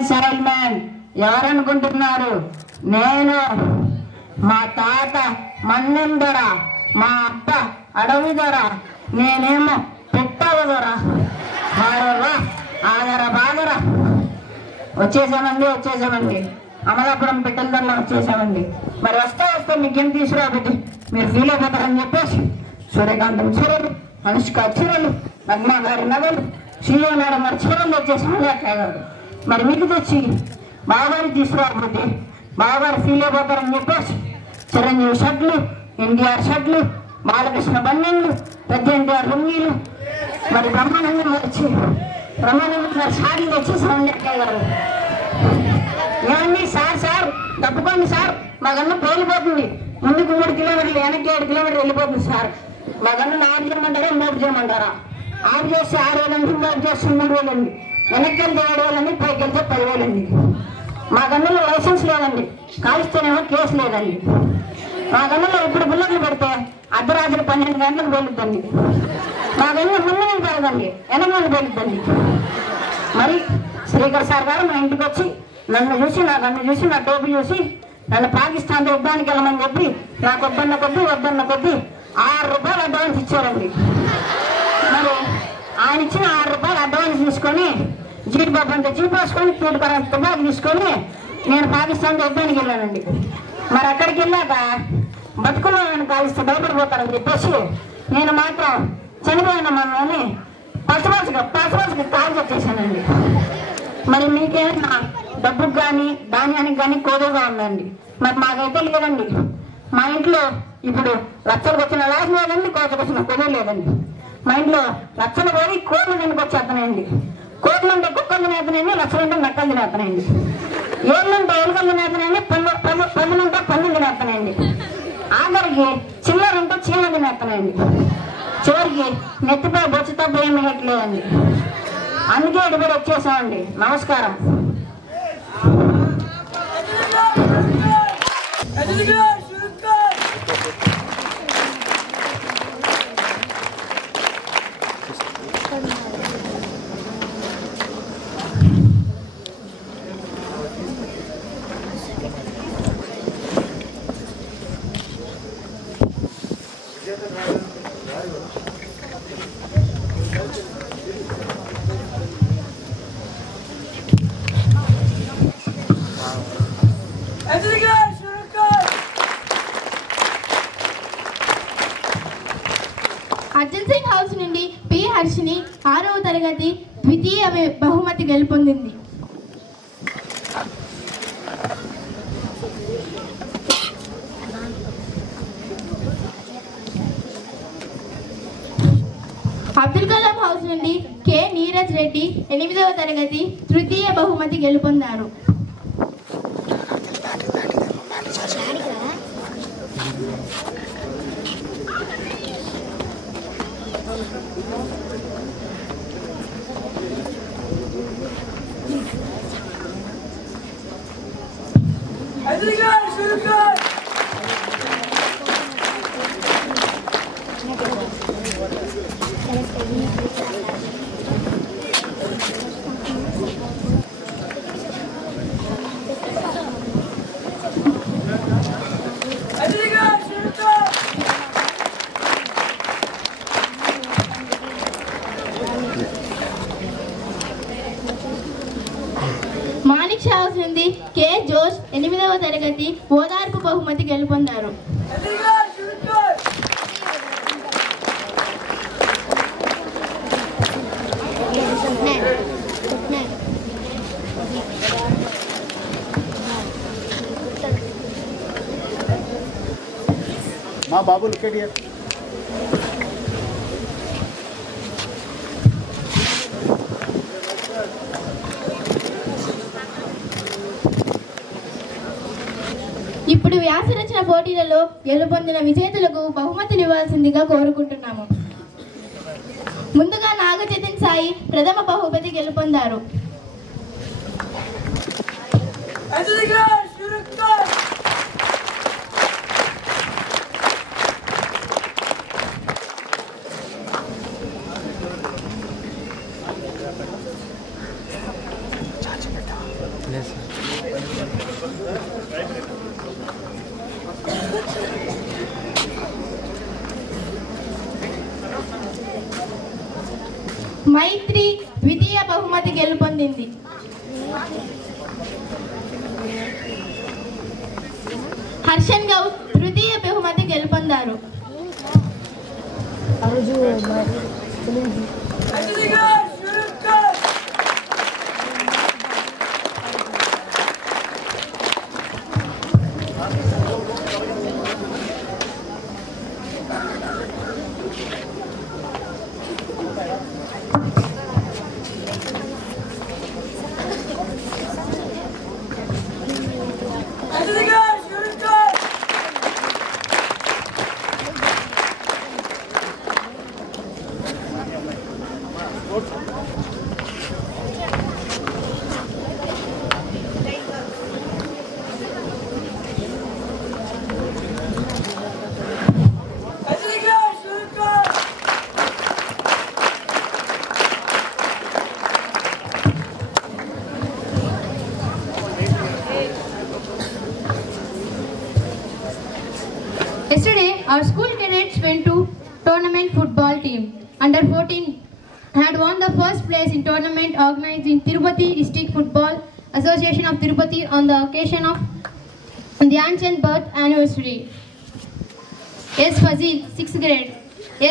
సైల్మ్యాన్ ఎవరనుకుంటున్నారు? నేను మా తాత మన్నం దొర, మా అప్ప అడవి దొర, నేనేమో పెట్టవ దొర. ఆదర బాదర వచ్చేసామండి. అమలాపురం పెట్టెల దొరలో వచ్చేసామండి. మరి వస్తే మీకేం తీసుకురాబట్టి మీరు ఫీల్ అయిపోతారని చెప్పేసి సూర్యకాంతం చీరలు, అనుష్క చీరలు, నగ్మా గారి నగలు, శ్రీనారాయణ మరి చీరలు వచ్చేసామని అట్లాగారు. మరి మీకు తెచ్చి బావగారి తీసుకురాకపోతే బావగారు ఫీల్ అయిపోతారని చెప్పేసి చిరంజీవి షర్ట్లు, ఎన్టీఆర్ షర్ట్లు, బాలకృష్ణ బన్నెళ్ళు, పెద్ద ఎన్టీఆర్ లుంగీలు, మరి బ్రహ్మానందం వచ్చి సార్లు వచ్చేసామని అట్లాగారు. ఏమండి సార్ తప్పుకోండి సార్, మా గన్ను పేలిపోతుంది. ముందుకు 3 కిలోమీటర్లు, వెనక్కి 7 కిలోమీటర్లు వెళ్ళిపోతుంది సార్. మా గన్ను ఆఫ్ చేయమంటారా మోపు చేయమంటారా? ఆఫ్ చేస్తే 6,000 అండి, మోపు చేస్తే 3,000 అండి, వెనక్కి వెళ్తే 7,000 అండి, పైకి వెళ్తే 10,000 అండి. మా గన్నులో లైసెన్స్ లేదండి, కాలిస్తేనేమో కేసు లేదండి. మా గన్నులో ఇప్పుడు బుల్లెట్లు పెడితే అర్ధరాత్రి 12 గంటలకు వెళ్తుందండి. మా గన్ను ముందు నుంచి పెరగదండి, వెనక నుండి వెళ్తుందండి. మరి శ్రీకర్ సార్ గారు మా ఇంటికి వచ్చి నన్ను చూసి, నా గన్ను చూసి, నా టోపీ చూసి నన్ను పాకిస్తాన్ యుద్ధానికి వెళ్ళమని చెప్పి నాకు వద్దన్న కొద్దీ 6 రూపాయలు అడ్వాన్స్ ఇచ్చారండి. మరి ఆయన ఇచ్చిన 6 రూపాయలు అడ్వాన్స్ తీసుకొని జీడిబాబు అంతా చూపేసుకొని తుపాకి తీసుకొని నేను పాకిస్తాన్ యుద్ధానికి వెళ్ళానండి. మరి అక్కడికి వెళ్ళాక బతుకులో నేను కాలిస్తే భయపడిపోతారని చెప్పేసి నేను మాత్రం చనిపోయిన మనల్ని పసుపసుగా కాల్చి వచ్చేసానండి. మరి మీకేమైనా డబ్బుకు కానీ ధాన్యానికి కానీ కోదుగా ఉందండి. మరి మాకైతే లేదండి. మా ఇంట్లో ఇప్పుడు లక్షలకు వచ్చిన లాస్ లేదండి, కోతకు వచ్చిన కొదువు లేదండి. మా ఇంట్లో లక్షలు పోయి కోళ్ళు తినుకొచ్చేస్తున్నాయండి. కోట్లు ఉంటే కుక్కలు తినేస్తున్నాయండి, లక్షలు ఉంటే నక్కలు తినేస్తున్నాయండి, ఏళ్ళుంటే ఎలుకలు తినేస్తున్నాయండి, పన్నులుంటే పన్నులు తినేస్తున్నాయండి, ఆఖరికి చిల్లరుంటే చీమ తినేస్తున్నాయండి, చివరికి నెత్తిపై బొచ్చుతో ఏమి వేయట్లేదండి. అందుకే ఇప్పుడు వచ్చేసామండి. నమస్కారం. అర్జున్ సింగ్ హౌస్ నుండి పి హర్షిని 6వ తరగతి ద్వితీయ బహుమతి గెలుపొందింది. అబ్దుల్ కలాం హౌస్ నుండి కె నీరజ్ రెడ్డి 8వ తరగతి తృతీయ బహుమతి గెలుపొందారు. మాణిక్ హౌస్ నుండి కె జోష్ 8వ తరగతి ఓదార్పు బహుమతి గెలుపొందారు. మా బాబు లుక్ ఎట్ హియర్. ఇప్పుడు వ్యాసరచన పోటీలలో గెలుపొందిన విజేతలకు బహుమతులు ఇవ్వాల్సిందిగా కోరుకుంటున్నాము. ముందుగా నాగచైతన్య సాయి ప్రథమ బహుమతి గెలుపొందారు. మైత్రి ద్వితీయ బహుమతి గెలుపొందింది. హర్షన్ గౌడ్ తృతీయ బహుమతి గెలుపొందారు. Yesterday, our school cadets went to tournament football team. Under 14 had won the first place in tournament organized in Tirupati District Football Association of Tirupati on the occasion of Dhyan Chand birth anniversary. S. Fazil, 6th grade.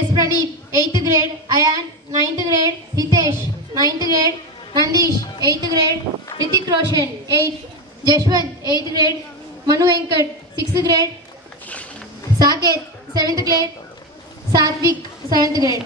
S. Praneeth, 8th grade. Ayan, 9th grade. Hitesh, 9th grade. Nandish, 8th grade. Ritik Roshan, 8th. Jashwant, 8th grade. Manu Venkat, 6th grade. Saket, 7th grade. Satvik, 7th grade.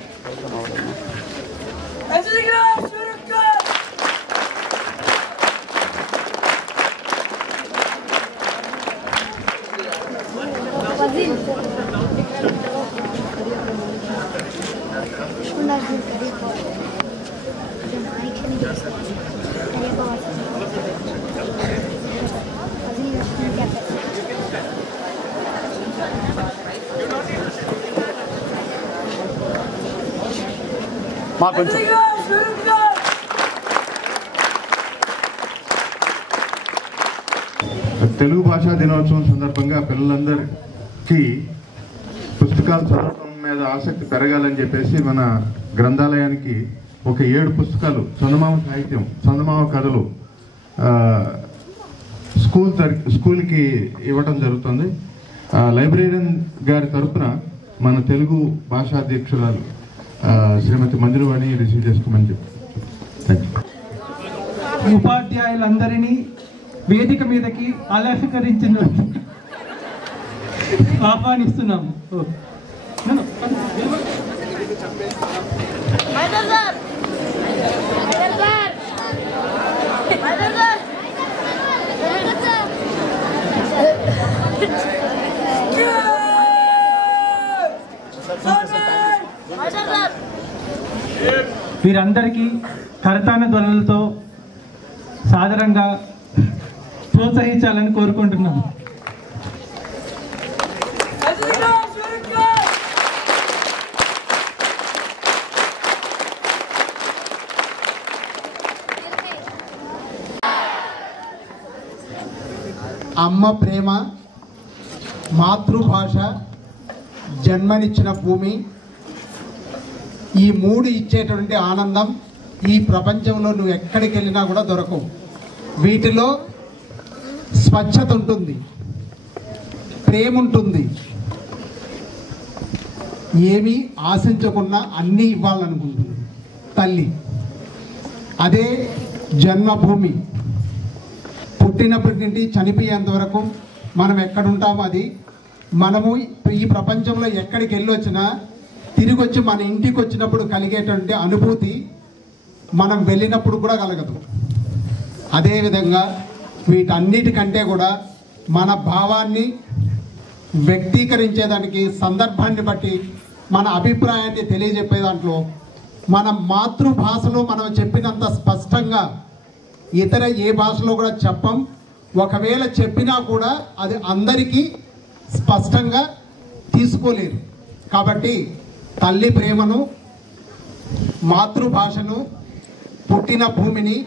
మా కొంచెం తెలుగు భాషా దినోత్సవం సందర్భంగా పిల్లలందరికీ పుస్తకాలు చదవడం మీద ఆసక్తి పెరగాలని చెప్పేసి మన గ్రంథాలయానికి ఒక 7 పుస్తకాలు చందమామ సాహిత్యం, చందమామ కథలు స్కూల్కి ఇవ్వటం జరుగుతుంది. లైబ్రేరియన్ గారి తరఫున మన తెలుగు భాషాధ్యక్షురాలు శ్రీమతి మంజువాణి రిసీవ్ చేసుకోమని చెప్పి. Thank you. ఉపాధ్యాయులందరినీ వేదిక మీదకి అలంకరించిన ఆహ్వానిస్తున్నాము. వీరందరికీ కరతాన ధ్వనులతో సాదరంగా ప్రోత్సహించాలని కోరుకుంటున్నాను. అమ్మ ప్రేమ, మాతృభాష, జన్మనిచ్చిన భూమి, ఈ మూడు ఇచ్చేటువంటి ఆనందం ఈ ప్రపంచంలో నువ్వు ఎక్కడికి వెళ్ళినా కూడా దొరకవు. వీటిలో స్వచ్ఛత ఉంటుంది, ప్రేమ ఉంటుంది, ఏమీ ఆశించకుండా అన్నీ ఇవ్వాలనుకుంటుంది తల్లి. అదే జన్మభూమి. పుట్టినప్పటి నుండి చనిపోయేంత వరకు మనం ఎక్కడుంటామో అది మనము ఈ ప్రపంచంలో ఎక్కడికి వెళ్ళి వచ్చినా తిరిగి వచ్చి మన ఇంటికి వచ్చినప్పుడు కలిగేటువంటి అనుభూతి మనం వెళ్ళినప్పుడు కూడా కలగదు. అదేవిధంగా వీటన్నిటికంటే కూడా మన భావాన్ని వ్యక్తీకరించేదానికి, సందర్భాన్ని బట్టి మన అభిప్రాయాన్ని తెలియజెప్పే దాంట్లో మన మాతృభాషలో మనం చెప్పినంత స్పష్టంగా ఇతర ఏ భాషలో కూడా చెప్పం. ఒకవేళ చెప్పినా కూడా అది అందరికీ స్పష్టంగా తీసుకోలేరు. కాబట్టి తల్లి ప్రేమను, మాతృభాషను, పుట్టిన భూమిని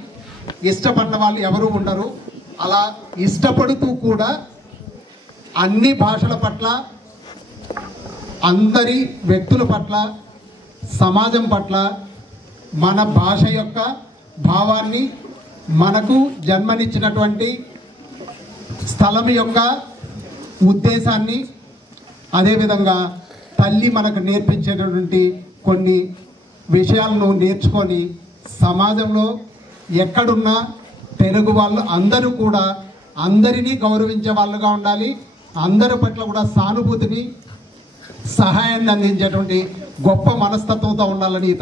ఇష్టపడిన వాళ్ళు ఎవరు ఉండరు. అలా ఇష్టపడుతూ కూడా అన్ని భాషల పట్ల, అందరి వ్యక్తుల పట్ల, సమాజం పట్ల మన భాష యొక్క భావాన్ని, మనకు జన్మనిచ్చినటువంటి స్థలం యొక్క ఉద్దేశాన్ని, అదేవిధంగా తల్లి మనకు నేర్పించేటటువంటి కొన్ని విషయాలను నేర్చుకొని సమాజంలో ఎక్కడున్నా తెలుగు వాళ్ళు అందరూ కూడా అందరినీ గౌరవించే వాళ్ళుగా ఉండాలి. అందరి పట్ల కూడా సానుభూతిని, సహాయాన్ని అందించేటువంటి గొప్ప మనస్తత్వంతో ఉండాలని ఈ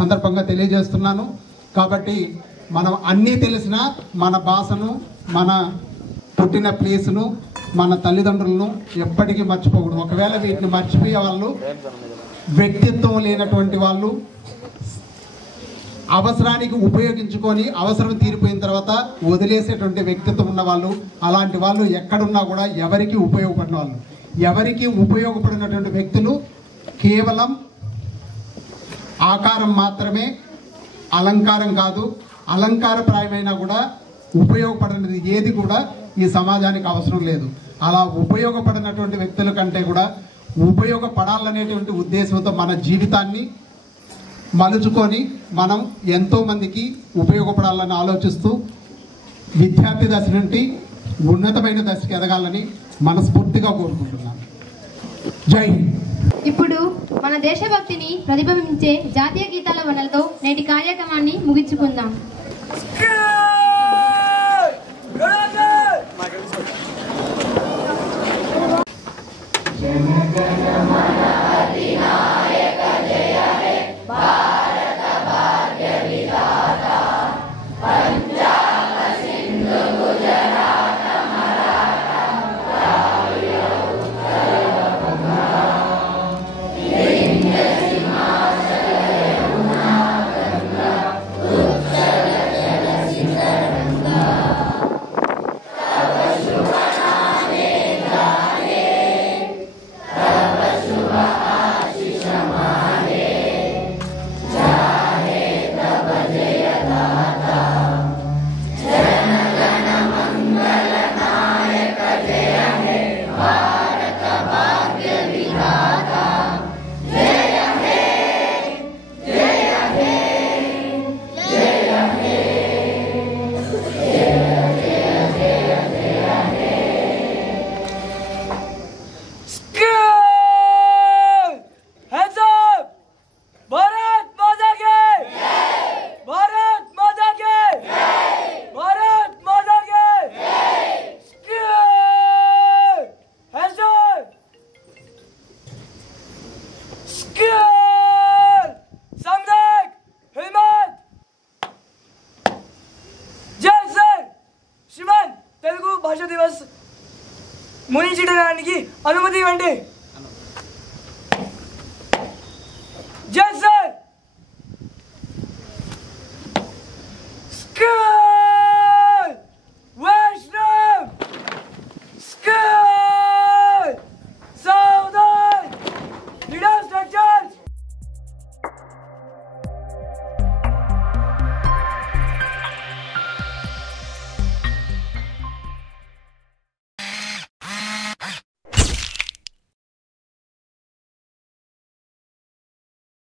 సందర్భంగా తెలియజేస్తున్నాను. కాబట్టి మనం అన్నీ తెలిసిన మన భాషను, మన పుట్టిన ప్లేస్ను, మన తల్లిదండ్రులను ఎప్పటికీ మర్చిపోకూడదు. ఒకవేళ వీటిని మర్చిపోయే వాళ్ళు, వ్యక్తిత్వం లేనటువంటి వాళ్ళు, అవసరానికి ఉపయోగించుకొని అవసరం తీరిపోయిన తర్వాత వదిలేసేటువంటి వ్యక్తిత్వం ఉన్న వాళ్ళు, అలాంటి వాళ్ళు ఎక్కడున్నా కూడా ఎవరికి ఉపయోగపడిన వాళ్ళు. ఎవరికి ఉపయోగపడినటువంటి వ్యక్తులు కేవలం ఆకారం మాత్రమే, అలంకారం కాదు. అలంకారప్రాయమైనా కూడా ఉపయోగపడినది ఏది కూడా ఈ సమాజానికి అవసరం లేదు. అలా ఉపయోగపడినటువంటి వ్యక్తుల కంటే కూడా ఉపయోగపడాలనేటువంటి ఉద్దేశంతో మన జీవితాన్ని మలుచుకొని మనం ఎంతోమందికి ఉపయోగపడాలని ఆలోచిస్తూ విద్యార్థి దశ నుండి ఉన్నతమైన దశకి ఎదగాలని మనస్ఫూర్తిగా కోరుకుంటున్నాను. జై హింద్. ఇప్పుడు మన దేశభక్తిని ప్రతిబింబించే జాతీయ గీతాల వనలతో నేటి కార్యక్రమాన్ని ముగించుకుందాం. Sinta మునించడానికి అనుమతి ఇవ్వండి.